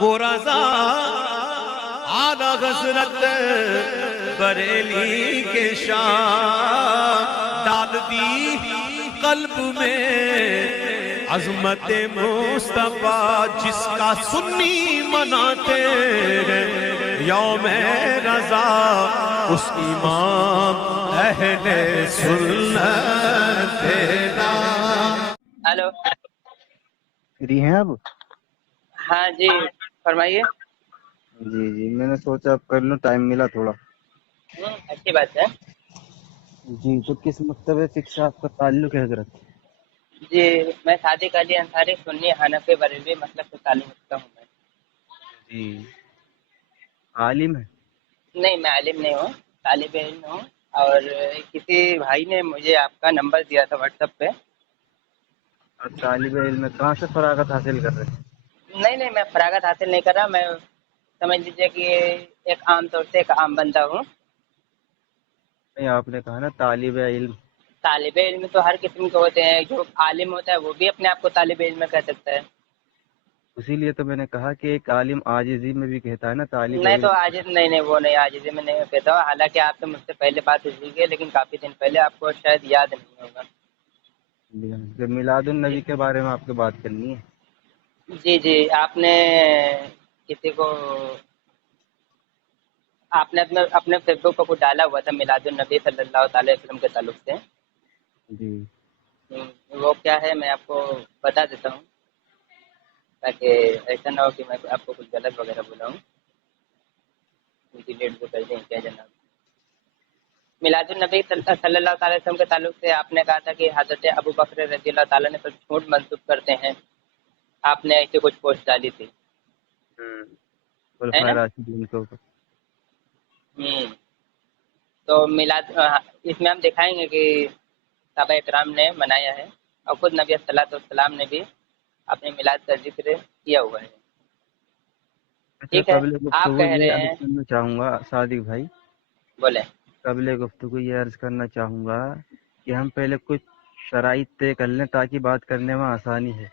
وہ رضا آلہ حضرت بریلی کے شان ڈال دی قلب میں عظمت مصطفیٰ، جس کا سنی مناتے ہیں یوم رضا، اس امام اہل سنت تیرا۔ ہلو، فری ہیں آپ؟ ہاں جی فرمائیے۔ جی میں نے سوچا آپ کر لوں، ٹائم ملا تھوڑا۔ اچھی بات ہے۔ جی تو کس مکتبہ فقہ سے آپ کا تعلق ہے حضرت؟ جی میں صادق علی انصاری سنی حنفی بریلوی مسلک سے تعلق رکھتا ہوں۔ میں جی عالم ہے؟ نہیں، میں عالم نہیں ہوں، طالب علم ہوں، اور کسی بھائی نے مجھے آپ کا نمبر دیا تھا واٹس ایپ پہ۔ آپ طالب علم میں کہاں سے فراغت حاصل کر رہے ہیں؟ نہیں، میں فراغت حاصل نہیں کر رہا، میں سمجھ لیجیے کہ ایک عام طور سے ایک عام بندہ ہوں۔ نہیں، آپ نے کہا نا طالب علم۔ طالب علم تو ہر قسم کے ہوتے ہیں، جو عالم ہوتا ہے وہ بھی اپنے آپ کو طالب علم کہہ سکتا ہے۔ اسی لیے تو میں نے کہا کہ ایک عالم عاجزی میں بھی کہتا ہے نا طالب نہیں علم۔ تو عاجز نہیں، وہ نہیں، عاجزی میں نہیں کہتا ہوں، حالانکہ آپ سے مجھ سے پہلے بات ہوئی ہے، لیکن کافی دن پہلے، آپ کو شاید یاد نہیں ہوگا۔ جب میلاد النبی کے بارے میں آپ کو بات کرنی ہے۔ جی آپ نے کسی کو، آپ نے اپنے فیس بک پر کچھ ڈالا ہوا تھا میلاد النبی صلی اللہ تعالی وسلم کے تعلق سے۔ جی وہ کیا ہے میں آپ کو بتا دیتا ہوں، تاکہ ایسا نہ ہو کہ میں آپ کو کچھ غلط وغیرہ بولاؤں۔ ڈیلیٹ بھی کر دیں کیا جناب۔ میلاد النبی صلی اللہ تعالی وسلم کے تعلق سے آپ نے کہا تھا کہ حضرت ابو بکر رضی اللہ تعالیٰ نے پر جھوٹ منسوخ کرتے ہیں، آپ نے ایسے کچھ پوسٹ ڈالی تھی، ہے نا؟ خلفائے راشدین کے اوپر۔ تو میلاد اس میں ہم دکھائیں گے کہ صحابہ اکرام نے منایا ہے، اور خود نبی صلی اللہ علیہ وسلم نے بھی اپنے میلاد کا ذکر کیا ہوا ہے۔ اچھا، ٹھیک ہے، قبل آپ گفتگو کہہ یہ رہے عرض ہیں، کرنا چاہوں گا صادق بھائی، بولیں۔ قبل گفتگو یہ عرض کرنا چاہوں گا کہ ہم پہلے کچھ شرائط طے کر لیں تاکہ بات کرنے میں آسانی ہے۔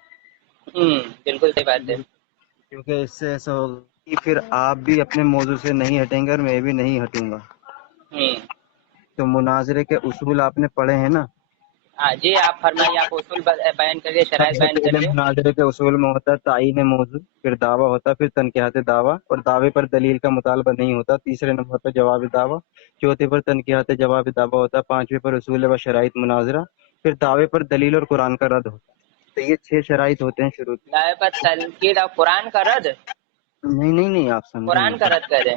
بالکل صحیح بات ہے۔ کیونکہ اس سے ایسا ہوگا کہ پھر آپ بھی اپنے موضوع سے نہیں ہٹیں گے اور میں بھی نہیں ہٹوں گا۔ تو مناظرے کے اصول آپ نے پڑھے ہیں نا؟ ہاں جی، آپ فرمائیے، آپ اصول بیان کریے، سب شرائط سے بیان پہلے کریے۔ مناظرے کے اصول میں ہوتا ہے تعین موضوع، پھر دعویٰ ہوتا ہے، پھر تنقیحات دعویٰ، اور دعوے پر دلیل کا مطالبہ نہیں ہوتا، تیسرے نمبر پر جواب دعویٰ، چوتھے پر تنقیحات جواب دعویٰ ہوتا ہے، پانچویں پر اصول و شرائط مناظرہ، پھر دعوے پر دلیل اور قرآن کا رد ہوتا ہے۔ تو یہ 6 شرائط ہوتے ہیں شروع کی۔ دعوے پر تنقید اور قرآن کا رد؟ نہیں آپ سمجھے قرآن کا نہیں، رد کریں؟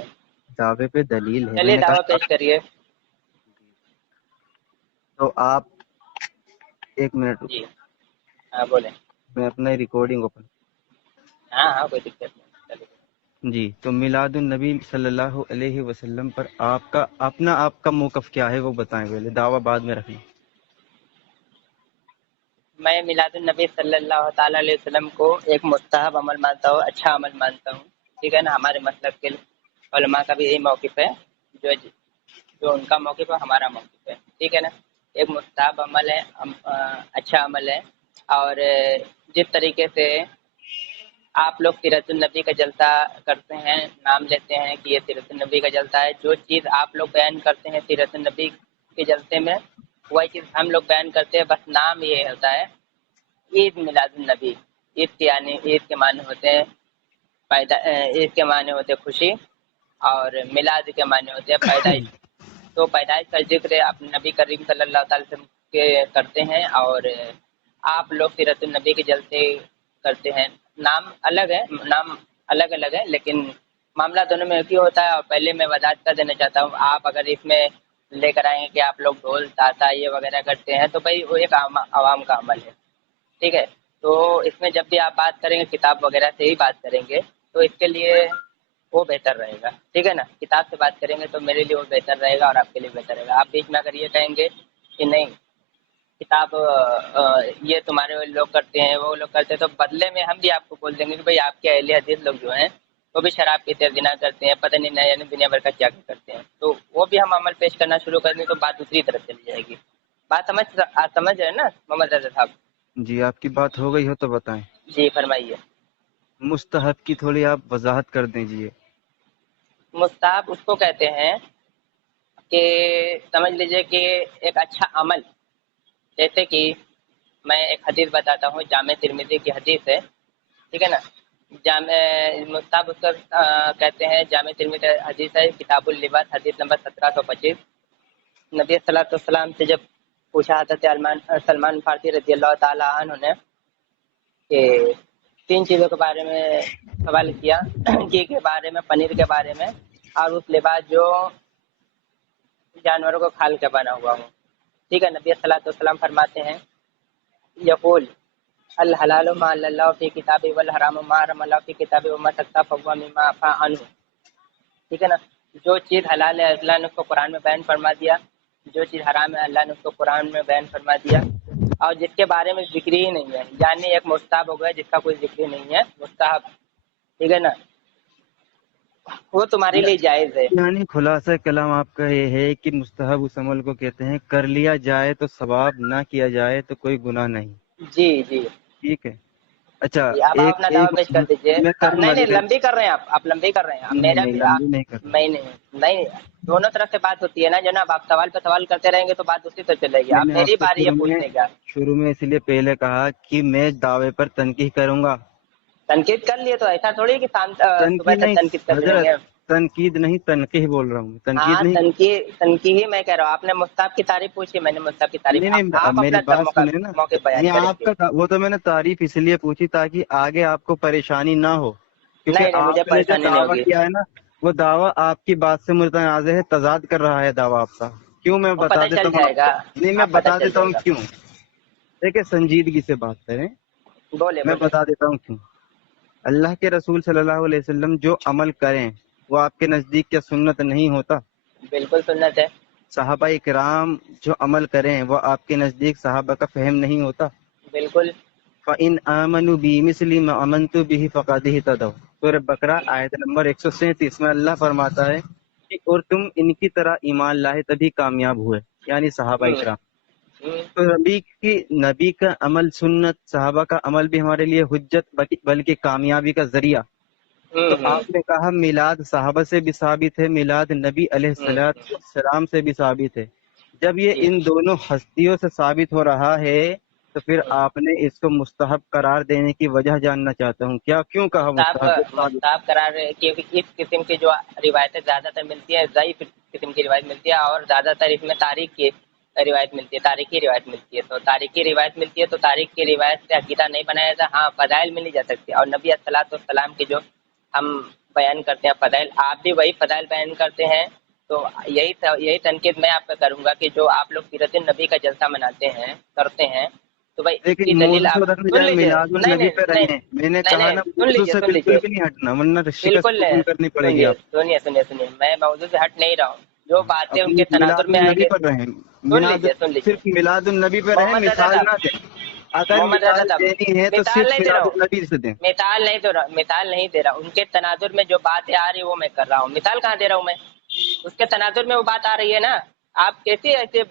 دعوے پہ دلیل ہے، میں چلیے نے دعویٰ کہا۔ پیش کریے۔ تو آپ ایک منٹ جی ہاں بولیں۔ میں اپنا ریکارڈنگ اوپن۔ ہاں کوئی دقت نہیں، چلیے۔ جی تو میلاد النبی صلی اللہ علیہ وسلم پر آپ کا موقف کیا ہے وہ بتائیں، پہلے دعویٰ بعد میں رکھیں۔ میں میلاد النبی صلی اللہ تعالیٰ علیہ وسلم کو ایک مستحب عمل مانتا ہوں، اچھا عمل مانتا ہوں، ٹھیک ہے نا؟ ہمارے مسلک کے علماء کا بھی یہی موقف ہے، جو ان کا موقف ہے ہمارا موقف ہے، ٹھیک ہے نا؟ ایک مستحب عمل ہے، اچھا عمل ہے، اور جس طریقے سے آپ لوگ سیرت النبی کا جلسہ کرتے ہیں، نام لیتے ہیں کہ یہ سیرت النبی کا جلسہ ہے، جو چیز آپ لوگ بیان کرتے ہیں سیرت النبی کے جلسے میں، وہی چیز ہم لوگ بیان کرتے ہیں، بس نام یہ ہوتا ہے عید میلاد النبی۔ عید کے معنی ہوتے ہیں عید کے معنی ہوتے ہیں خوشی، اور میلاد کے معنی ہوتے ہیں پیدائش۔ تو پیدائش کا ذکر اپنے نبی کریم صلی اللہ تعالی وسلم کے کرتے ہیں، اور آپ لوگ سیرت النبی کے جلسے کرتے ہیں۔ نام الگ ہے لیکن معاملہ دونوں میں ایک ہی ہوتا ہے۔ اور پہلے میں وضاحت کر دینا چاہتا ہوں، آپ اگر اس میں لے کر آئیں گے کہ آپ لوگ ڈھول تاتا یہ وغیرہ کرتے ہیں، تو بھائی وہ ایک عوام کا عمل ہے، ٹھیک ہے؟ تو اس میں جب بھی آپ بات کریں گے کتاب وغیرہ سے ہی بات کریں گے، تو اس کے لیے وہ بہتر رہے گا، ٹھیک ہے نا؟ کتاب سے بات کریں گے تو میرے لیے وہ بہتر رہے گا اور آپ کے لیے بہتر رہے گا۔ آپ بیچ میں اگر یہ کہیں گے کہ نہیں کتاب یہ تمہارے لوگ کرتے ہیں وہ لوگ کرتے ہیں، تو بدلے میں ہم بھی آپ کو بول دیں گے کہ بھائی آپ کے اہل حدیث لوگ جو ہیں وہ بھی شراب پیتے ہیں، زنا کرتے ہیں، پتہ نہیں یعنی دنیا بھر کا کیا کرتے ہیں، تو وہ بھی ہم عمل پیش کرنا شروع کر دیں تو بات دوسری طرف چلی جائے گی۔ بات سمجھ رہے ہیں نا محمد رضا صاحب؟ جی آپ کی بات ہو گئی ہو تو بتائیں۔ جی فرمائیے۔ मुस्तहब की थोड़ी आप वजाहत कर दीजिए। मुस्ताहब उसको कहते हैं कि समझ लीजिए कि एक अच्छा अमल, जैसे कि मैं एक हदीस बताता हूँ, जामे तिरमिज़ी की हदीस है, ठीक है ना। जामे मुस्ताहब उसको कहते हैं, जामे तिरमिज़ी हदीस है, किताबुल लिबास, हदीस नंबर 1725। नबी सल्लल्लाहु अलैहि वसल्लम से जब पूछा हज़रत सलमान फारसी रज़ी अल्लाह ताला अन्हु ने कि 3 चीज़ों के बारे में सवाल किया, घी के बारे में, पनीर के बारे में, और उस लिबास जो जानवरों को खाल के बना हुआ हो, ठीक है। नबी सल्लल्लाहु अलैहि वसल्लम फरमाते हैं, यक़ूल अल हलालु मा अल्लल्लाहु फी किताबी वल हरामु मा हरमल्लाहु फी किताबी व मा सत्ता फहुवा मिम्मा अफ़ा अन्हु, ठीक है ना। जो चीज़ हलाल है अल्लाह ने उसको कुरान में बयान फरमा दिया, जो चीज़ हराम है अल्लाह ने उसको कुरान में बयान फरमा दिया, और जिसके बारे में जिक्र ही नहीं है, यानी एक मुस्ताहब हो गया जिसका कोई जिक्र नहीं है, मुस्ताहब, ठीक है ना, वो तुम्हारे लिए जायज़ है। यानी खुलासा कलाम आपका ये है कि मुस्तहब उस अमल को कहते हैं कर लिया जाए तो सवाब, ना किया जाए तो कोई गुनाह नहीं। जी जी ठीक है। अच्छा, जी, अब आप एक अपना दावा पेश कर दीजिए। मैं नहीं करूंगा नहीं, लेकिन लंबी कर रहे हैं आप लंबी कर रहे हैं। नहीं मेरा नहीं, भी लंबी नहीं कर रहा। नहीं, दोनों तरफ से बात होती है ना जनाब। आप सवाल पे सवाल करते रहेंगे तो बात उसी तो चलेगी। अब मैंने मेरी आपसे बारी है पूछने का। शुरू में इसलिए पहले कहा कि मैं दावे पर तनकीह करूंगा। तनकीद कर लिए तो ऐसा थोड़ी कि सुबह तनकीद तक नहीं तनकीद करते हजरत, रहेंगे। तनकीद नहीं तनकीह बोल रहा हूँ, तनकीद हाँ, नहीं। तनकीद ही मैं कह रहा हूँ। आपने मुस्ताब की तारीफ पूछी, मैंने मुस्ताब की तारीफ। नहीं अब नहीं, अब आप मेरी अपना बात सुने ना। मौके बयान नहीं, करेंगे। आपका वो तो मैंने तारीफ इसलिए पूछी ताकि आगे आपको परेशानी ना हो, क्योंकि नहीं नहीं, मुझे आपने जो परेशानी नहीं दावा होगी। किया है ना, वो दावा आपकी बात से मुतनाज़ है, तजाद कर रहा है दावा आपका। क्यों, मैं वो बता पता देता चल हूँ जाएगा। आपको। नहीं, मैं आप पता बता चल देता हूँ जाएगा। क्यों। देखिए, संजीदगी से बात करें। बोले मैं बोले। बता देता हूँ क्यों। अल्लाह के रसूल सल्लल्लाहु अलैहि वसल्लम जो अमल करें वो आपके नजदीक क्या सुन्नत नहीं होता? बिल्कुल सुन्नत है। सहाबा इकराम जो अमल करें वो आपके नजदीक सहाबा का फहम नहीं होता? बिल्कुल। फ़इन आमनु बिमिस्लि मा आमनतु बिही फ़क़द इहतदौ। सूरह बकरा आयत नंबर 137 में अल्लाह फरमाता है कि और तुम इनकी तरह ईमान लाए तभी कामयाब हुए, यानी सहाबा हम्म, इकराम। हम्म, तो नबी का अमल सुन्नत, सहाबा का अमल भी हमारे लिए हुज्जत बल्कि कामयाबी का जरिया। तो हम्म, आपने कहा मिलाद सहाबा से भी साबित है, मिलाद नबी अलैहिस्सलाम से भी साबित है। जब ये जी। इन दोनों हस्तियों से साबित हो रहा है तो फिर आपने इसको मुस्तहब करार देने की वजह जानना चाहता हूँ, क्या क्यों कहा मुस्तहब साबित? मुस्ताब करार है क्योंकि इस किस्म की जो रिवायतें ज़्यादातर मिलती है, ज़ईफ़ किस्म की रिवायत मिलती है, और ज़्यादातर इसमें तारीख की रिवायत मिलती है, तारीखी रिवायत मिलती है। तो तारीखी रिवायत मिलती है तो तारीख की रिवायत से अकीदा नहीं बनाया जाता। हाँ, फ़ज़ाइल मिल जा सकती है, और नबी अस्सलातु वस्सलाम की जो हम बयान करते हैं फ़ज़ाइल, आप भी वही फ़ज़ाइल बयान करते हैं। तो यही तनकीद मैं आप पे करूँगा कि जो आप लोग सीरत नबी का जलसा मनाते हैं, करते हैं, तो भाई इसकी लेकिन दलील मौजू आप से रखने सुन जाए, लीजिए। मिलादुल नहीं नबी नहीं पे नहीं रहें। मैंने नहीं कहा नहीं, ना, सुन मौजू लीजिए से सुन बिल्कुल लीजिए। भी नहीं हटना, वरना शिकस्त बिल्कुल कबूल करनी पड़ेगी सुनिए आप। सुनिए सुनिए सुनिए, मैं मौजू से हट नहीं रहा हूँ। जो बातें अपनी उनके तनाजुर में मिलादुल नबी आएंगे, पर रहें। सुन लीजिए। सिर्फ मिलादुल नबी पर रहें, मोहम्मद रजा मिसाल ना साहब, दें। अगर मोहम्मद रजा मिसाल साहब, देनी है तो मिसाल सिर्फ नहीं दे रहा हूँ, मिलादुल नबी से दें। मिसाल नहीं दे रहा। उनके तनाजुर में जो बातें आ रही है वो मैं कर रहा हूँ। मिसाल कहाँ दे रहा हूँ मैं? उसके तनाजुर में वो बात आ रही है ना। आप कैसे ऐसे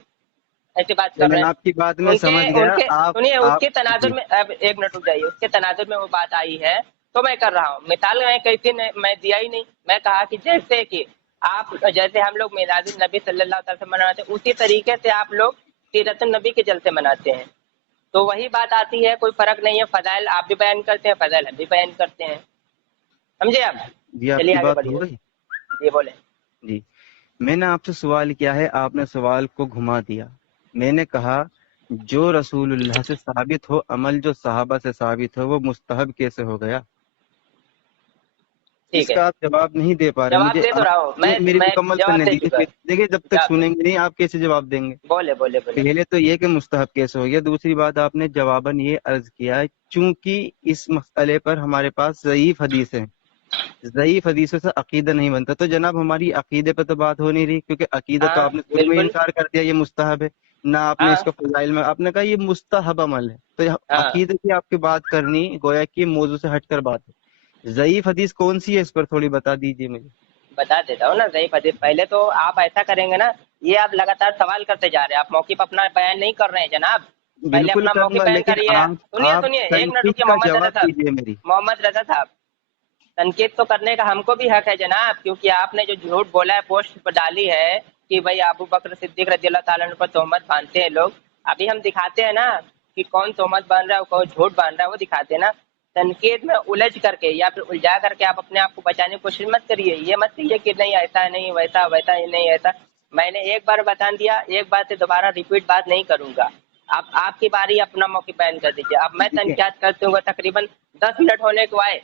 ऐसी बात कर रहे लेकिन हैं? आपकी बात मैं उनके समझ गया। उनके सुनिए, आप उसके तनाजुर जी। में, अब एक मिनट रुक जाइए, उसके तनाजुर में वो बात आई है तो मैं कर रहा हूँ। मिसाल मैं कैसे मैं दिया ही नहीं। मैं कहा कि जैसे हम लोग मिलादुन नबी सल्लल्लाहु अलैहि वसल्लम मनाते हैं, उसी तरीके से आप लोग सीरतुन नबी के जलसे मनाते हैं। तो वही बात आती है, कोई फर्क नहीं है। फजाइल आप भी बयान करते हैं, फजाइल हम भी बयान करते हैं। समझे आप? जी, चलिए आपकी आगे बात हो बढ़िए। गई। जी बोले। जी, मैंने आपसे सवाल किया है, आपने सवाल को घुमा दिया। मैंने कहा जो रसूलुल्लाह से साबित हो अमल, जो सहाबा से साबित हो, वो मुस्तहब कैसे हो गया? ठीक है, इसका आप जवाब नहीं दे पा रहे जवाब मुझे। दे तो रहा हूँ मेरी मैं मुकम्मल जवाब करने दे दीजिए चुका। फिर। देखिए, जब तक जवाब सुनेंगे नहीं आप कैसे जवाब देंगे? बोले बोले बोले। पहले तो ये कि मुस्तहब कैसे हो गया, दूसरी बात आपने जवाबन ये अर्ज किया है चूंकि इस मसले पर हमारे पास ज़ईफ हदीस है, ज़ईफ हदीसों से अकीदा नहीं बनता। तो जनाब हमारी अकीदे पे तो बात हो नहीं रही, क्योंकि अकीदा तो हाँ आपने शुरू में बिल्कुल। इनकार कर दिया ये मुस्तहब है। ना आपने हाँ इसको फजाइल में आपने कहा ये मुस्तहब अमल है। तो हाँ, अकीदे की आपकी बात करनी गोया कि मौजू से हटकर बात है। ज़ईफ हदीस कौन सी है, इस पर थोड़ी बता दीजिए मुझे। बता देता हूँ ना। सही हदीस, पहले तो आप ऐसा करेंगे ना, ये आप लगातार सवाल करते जा रहे हैं, आप मौके पर अपना बयान नहीं कर रहे हैं जनाब। पहले बिल्कुल अपना मौके करूंगा, बयान लेकिन करिए। सुनिए आप सुनिए, एक मिनट तनकीद रुकिए का मोहम्मद रजा जवाब साहब। दीजिए मेरी। मोहम्मद रजा साहब, तनकीद तो करने का हमको भी हक है जनाब, क्योंकि आपने जो झूठ बोला है, पोस्ट पर डाली है कि भाई अबू बकर सिद्दीक रज़ी अल्लाह ताला अन्हु पर तोहमत बांधते हैं लोग। अभी हम दिखाते हैं ना कि कौन तोहमत बांध रहा है, कौन झूठ बांध रहा है, वो दिखाते हैं ना। तनकीद में उलझ करके या फिर उलझा करके आप अपने आप को बचाने की कोशिश मत करिए। ये मत कहिए कि नहीं ऐसा नहीं वैसा वैसा नहीं ऐसा। मैंने एक बार बता दिया, एक बार से दोबारा रिपीट बात नहीं करूंगा। आप आपकी बारी, अपना मौके बयान कर दीजिए। अब मैं ठीक है। तनकीद करते हुए तकरीबन 10 मिनट होने को आए,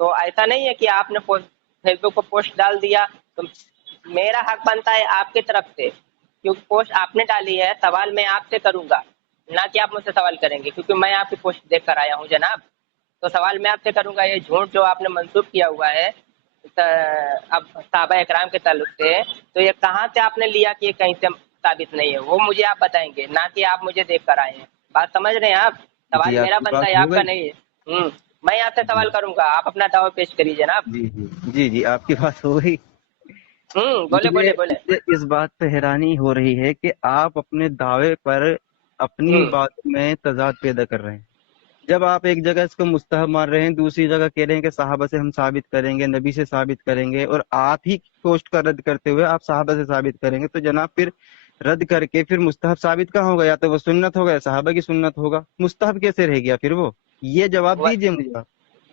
तो ऐसा नहीं है कि आपने फेसबुक पर पोस्ट डाल दिया तो मेरा हक बनता है आपकी तरफ से, क्योंकि पोस्ट आपने डाली है, सवाल मैं आपसे करूंगा, ना कि आप मुझसे सवाल करेंगे, क्योंकि मैं आपकी पोस्ट देख कर आया हूँ जनाब। तो सवाल मैं आपसे करूंगा, ये झूठ जो आपने मंसूब किया हुआ है अब सहाबा इकराम के ताल्लुक से, तो ये कहाँ से आपने लिया कि ये कहीं से साबित नहीं है, वो मुझे आप बताएंगे, ना कि आप मुझे देख कर आए हैं। बात समझ रहे हैं आप? जी सवाल मेरा आपकी बनता बात है, हो आपका गई। नहीं है। मैं आपसे सवाल करूंगा, आप अपना दावा पेश करिए जनाब। जी जी जी जी आपकी बात हो गई। बोले मुझे बोले बोले। मुझे इस बात पे हैरानी हो रही है कि आप अपने दावे पर अपनी हम्म बातों में तजाद पैदा कर रहे हैं। जब आप एक जगह इसको मुस्तहब मान रहे हैं, दूसरी जगह कह रहे हैं कि साहबा से हम साबित करेंगे, नबी से साबित करेंगे, और आप ही पोस्ट का रद्द करते हुए आप साहबा से साबित करेंगे, तो जनाब फिर रद्द करके फिर मुस्तहब साबित कहाँ होगा? या तो वो सुन्नत होगा या साहबा की सुन्नत होगा, मुस्तहब कैसे रह गया फिर वो? ये जवाब व- दीजिए मुझे आप।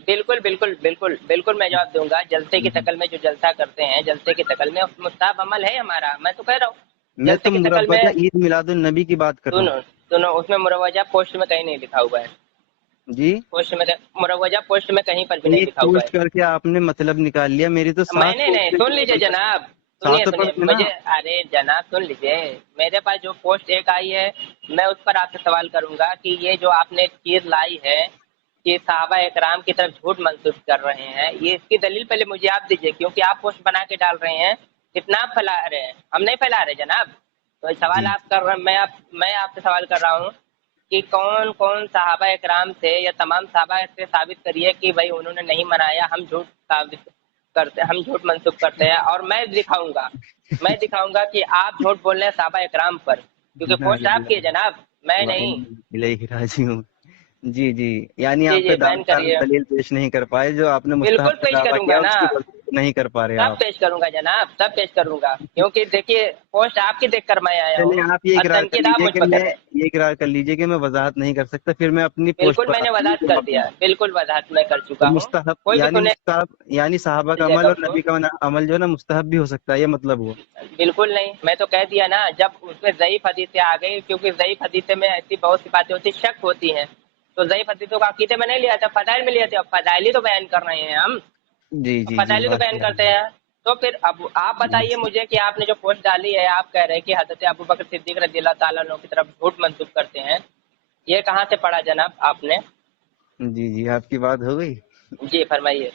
बिल्कुल बिल्कुल बिल्कुल बिल्कुल मैं जवाब दूंगा। जलसे की शकल में जो जलसा करते हैं, जलसे की शकल में मुस्ताहब अमल है हमारा, मैं तो कह रहा हूँ। मैं जलसे तो की शकल में मुरव्वजा ईद मिलादुन नबी की बात कर रहा हूँ। सुनो सुनो, उसमें मुरवजा पोस्ट में कहीं नहीं लिखा हुआ है। जी, पोस्ट में मुरवजा पोस्ट में कहीं पर भी नहीं एक लिखा हुआ पोस्ट है। करके आपने मतलब निकाल लिया। मेरी तो 7 मैंने नहीं, पोस्ट सुन लीजिए जनाब, सुनिए सातों पर सुनिए थे ना। मुझे। अरे जनाब सुन लीजिए, मेरे पास जो पोस्ट एक आई है, मैं उस पर आपसे सवाल करूंगा कि ये जो आपने चीज लाई है कि साहबा इकराम की तरफ झूठ मंसूब कर रहे हैं, ये इसकी दलील पहले मुझे आप दीजिए, क्योंकि आप पोस्ट बना के डाल रहे हैं, कितना आप फैला रहे हैं, हम नहीं फैला रहे जनाब। तो सवाल जी आप कर रहे हैं, मैं आपसे सवाल कर रहा हूँ कि कौन कौन साहबा इकराम से या तमाम साहबा से साबित करिए कि भाई उन्होंने नहीं मनाया, हम झूठ साबित करते, हम झूठ मंसूब करते हैं। और मैं दिखाऊंगा कि आप झूठ बोल रहे हैं साहबा इकराम पर, क्योंकि पोस्ट आपकी है जनाब, मैं नहीं। इलैहि राजिऊन। जी जी, यानी जी आप जी पे बयान दावा करिए। दलील पेश नहीं कर पाए, जो आपने मुस्तहब बिल्कुल पे पेश दावा करूंगा किया ना, उसकी वजह नहीं कर पा रहे सब आप। पेश करूंगा जनाब, सब पेश करूंगा, क्योंकि देखिए पोस्ट आपकी देखकर मैं आया हूँ चलिए आप ये और इकरार कर तनकीद आप लीजिए मुझ कि पर कर मैं रहे हैं। ये इकरार कर लीजिए कि मैं वजाहत नहीं कर सकता, फिर मैं अपनी पोस्ट बिल्कुल पर मैंने आपको वजाहत कर जवाब दिया, दूंगा। बिल्कुल वजाहत मैं कर तो चुका हूँ। मुस्तहब कोई भी यानी सुने मुस्तहब यानी साहबा का जाएगा अमल और उसको। नबी का अमल जो है ना मुस्तहब भी हो सकता है, ये मतलब हुआ। बिल्कुल नहीं, मैं तो कह दिया ना, जब उसमें ज़ईफ़ हदीसें आ गई, क्योंकि ज़ईफ़ हदीसें में ऐसी बहुत सी बातें होती, शक होती हैं, तो ज़ईफ़ हदीसों को अकीदे में नहीं लिया था, फ़ज़ाइल में लिया था। अब फ़ज़ाइल ही तो बयान कर रहे हैं हम, जी जी जी, फ़ज़ाइल ही तो बयान वाकई। करते हैं। तो फिर अब आप बताइए मुझे कि आपने जो पोस्ट डाली है, आप कह रहे हैं कि हज़रत अबू बकर सिद्दीक़ रज़ियल्लाहु ताला अन्हु की तरफ झूठ मंसूब करते हैं, ये कहाँ से पढ़ा जनाब आपने? जी जी आपकी बात हो गई। जी फरमाइए।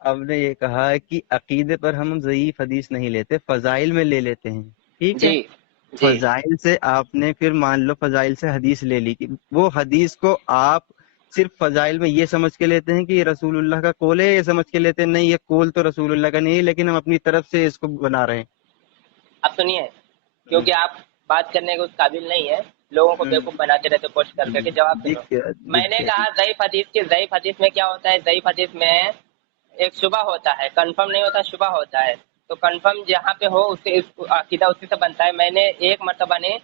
आपने ये कहा है कि अकीदे पर हम ज़ईफ हदीस नहीं लेते, फजाइल में ले लेते हैं। ठीक है, जी जी फजाइल से आपने फिर मान लो फजाइल से हदीस ले ली, कि वो हदीस को आप सिर्फ फजाइल में ये समझ के लेते हैं कि ये रसूलुल्लाह का कौल है, ये समझ के लेते हैं नहीं ये कौल तो रसूलुल्लाह का नहीं है, लेकिन हम अपनी तरफ से इसको बना रहे हैं। अब सुनिए, क्योंकि हम्म, आप बात करने के उस काबिल नहीं है, लोगों को बेवकूफ़ बनाते रहते पोस्ट कर करके। जवाब दिख सुनो, गया दिख मैंने गया। कहा ज़ईफ़ हदीस में क्या होता है? ज़ईफ़ हदीस में एक शुबा होता है, कंफर्म नहीं होता, शुबा होता है। तो कंफर्म जहाँ पे हो उससे अकीदा उसी से बनता है। मैंने एक मरतबा ने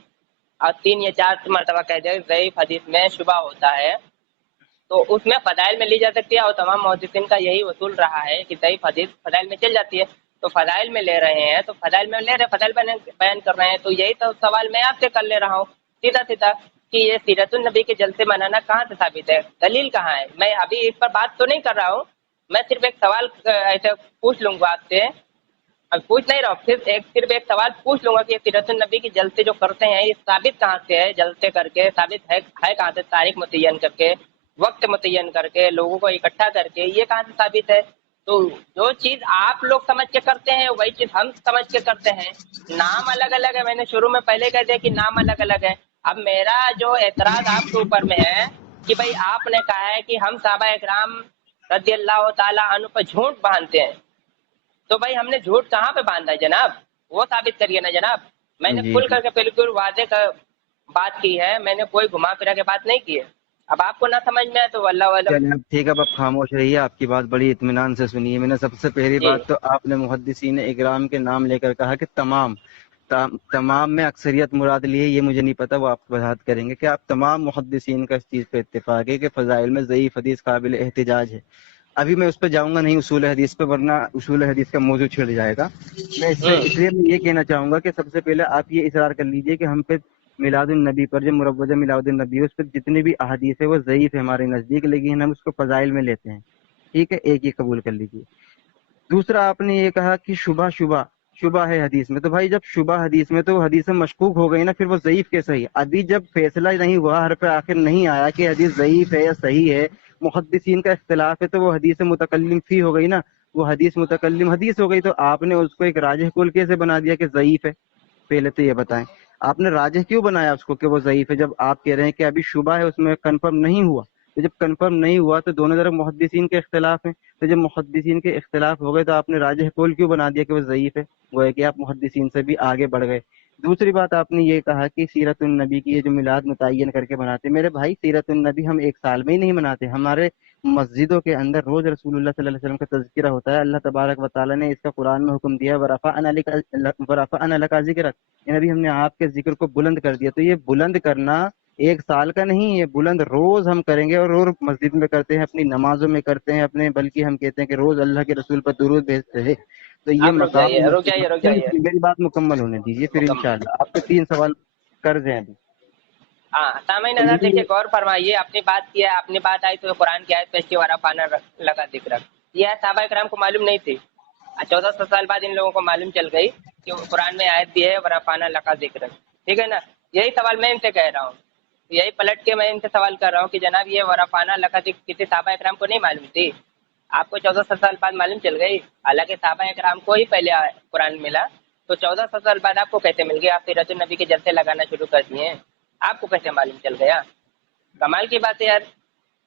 3 या 4 मरतबा कह दिया ज़ईफ़ हदीस में शुबा होता है, तो उसमें फ़ज़ाइल में ली जा सकती है, और तमाम मुहद्दिसीन का यही उसूल रहा है कि ज़ईफ़ हदीस फ़ज़ाइल में चल जाती है। तो फ़ज़ाइल में ले रहे हैं, तो फ़ज़ाइल में ले रहे हैं, फ़ज़ाइल बयान कर रहे हैं, तो यही तो सवाल मैं आपसे कर ले रहा हूँ सीधा-सीधा कि ये सीरतुन नबी के जलसे मनाना कहाँ से साबित है? दलील कहाँ है? मैं अभी इस पर बात तो नहीं कर रहा हूँ, मैं सिर्फ एक सवाल ऐसे पूछ लूँगा आपसे, अब पूछ नहीं रहा हूँ, सिर्फ एक सवाल पूछ लूँगा कि ये सीरतुन नबी के जलसे जो करते हैं, ये साबित कहाँ से है? जलसे करके साबित है कहाँ से? तारीख मुतय्यन करके, वक्त मुतय्यन करके, लोगों को इकट्ठा करके, ये कहाँ से साबित है? तो जो चीज़ आप लोग समझ के करते हैं, वही चीज़ हम समझ के करते हैं। नाम अलग अलग है, मैंने शुरू में पहले कह दिया कि नाम अलग अलग है। अब मेरा जो एतराज़ आपके ऊपर में है कि भाई आपने कहा है कि हम साहबा इकराम रज़ियल्लाहु ताला अन्हु पर झूठ बांधते हैं, तो भाई हमने झूठ कहाँ पे बांधा है जनाब? वो साबित करिए ना जनाब। मैंने जी खुल जी करके बिल्कुल वाजे का बात की है, मैंने कोई घुमा फिरा के बात नहीं की है। अब आपको ना समझ में आए तो अल्लाह वालम। चलिए अब ठीक है, अब आप खामोश रहिए, आपकी बात बड़ी इत्मीनान से सुनिए। मैंने सबसे पहली जी बात तो आपने मुहद्दिसीन इकराम के नाम लेकर कहा कि तमाम में अक्सरियत मुराद लिए, ये मुझे नहीं पता, वो आप वजाहत करेंगे कि आप तमाम मुहद्दिसीन का इस चीज़ पे इत्तेफाक है कि फ़ज़ाइल में ज़ईफ़ हदीस काबिल एहतिजाज है। अभी मैं उस पर जाऊंगा नहीं उसूल हदीस पे, वरना उसूल हदीस का मौजू छिड़ जाएगा। मैं इससे हम्म इसलिए मैं ये कहना चाहूंगा कि सबसे पहले आप ये इसरार कर लीजिए कि हम पे मिलादुन नबी पर जो मुरव्वजा मिलादुन नबी है उस पर जितनी भी अहादीस है वो ज़ईफ़ है हमारे नज़दीक, लेकिन हम उसको फ़ज़ाइल में लेते हैं। ठीक है, एक ये कबूल कर लीजिए। दूसरा आपने ये कहा कि शुबा शुबा शुबा है हदीस में, तो भाई जब शुबा हदीस में तो हदीस में मशकूक हो गई ना, फिर वो ज़ईफ कैसे है? अभी जब फैसला नहीं हुआ, हर पे आखिर नहीं आया कि हदीस ज़ईफ है या सही है, मुहद्दिसीन का इख्तिलाफ है, तो वो हदीस मुतकल्लिम फी हो गई ना, वो हदीस मुतकल्लिम हदीस हो गई। तो आपने उसको एक राजिह कुल कैसे बना दिया कि ज़ईफ है? पहले तो ये बताएं, आपने राजिह क्यों बनाया उसको कि वो ज़ईफ है, जब आप कह रहे हैं कि अभी शुबा है, उसमें कंफर्म नहीं हुआ। तो जब कंफर्म नहीं हुआ तो दोनों तरफ मुहद्दिसीन के इख्तिलाफ हैं, तो जब मुहद्दिसीन के इख्तिलाफ हो गए तो आपने राजिह कौल क्यों बना दिया कि वो ज़ईफ है? वो है कि आप मुहद्दिसीन से भी आगे बढ़ गए। दूसरी बात आपने ये कहा कि सीरतुन नबी की ये जो मिलाद मुतय्यन करके बनाते, मेरे भाई सीरतुन नबी हम एक साल में ही नहीं मनाते, हमारे मस्जिदों के अंदर रोज रसूलुल्लाह सल्लल्लाहु अलैहि वसल्लम का तज़किरा होता है। अल्लाह तबारक व तआला ने इसका कुरान में हुक्म दिया, वरफ़अना लका ज़िक्रक, नबी हमने आपके जिक्र को बुलंद कर दिया। तो ये बुलंद करना एक साल का नहीं है, बुलंद रोज हम करेंगे, और रोज मस्जिद में करते हैं, अपनी नमाजों में करते हैं अपने, बल्कि हम कहते हैं कि रोज अल्लाह के रसूल पर दुरूद भेजते हैं। तो ये आप रुक मकाम जाइए रुक जाइए रुक जाइए। मेरी बात मुकम्मल होने दीजिए, फिर मुकम्मल। इंशाल्लाह आपके 3 सवाल कर दें अभी। हाँ सामईन तो नजर देखिए, ये गौर फरमाइए। अपनी बात की है, अपनी बात आई तो कुरान की आयत पेश की, वरफ़अना लका ज़िक्रक। यह सहाबा कराम को मालूम नहीं थी। 1400 साल बाद इन लोगों को मालूम चल गई कि कुरान में आयत भी है वरफ़अना लका ज़िक्रक। ठीक है ना। यही सवाल मैं इनसे कह रहा हूँ, यही पलट के मैं इनसे सवाल कर रहा हूँ कि जनाब ये वरफ़अना लका ज़िक्रक किसी सहाबा कराम को नहीं मालूम थी? आपको 1400 साल बाद मालूम चल गई, हालांकि सहाबा कराम को ही पहले कुरान मिला। तो 1400 साल बाद आपको कैसे मिल गया? आप सीरतुन नबी के जलसे लगाना शुरू कर दिए, आपको कैसे मालूम चल गया? कमाल की बात है यार।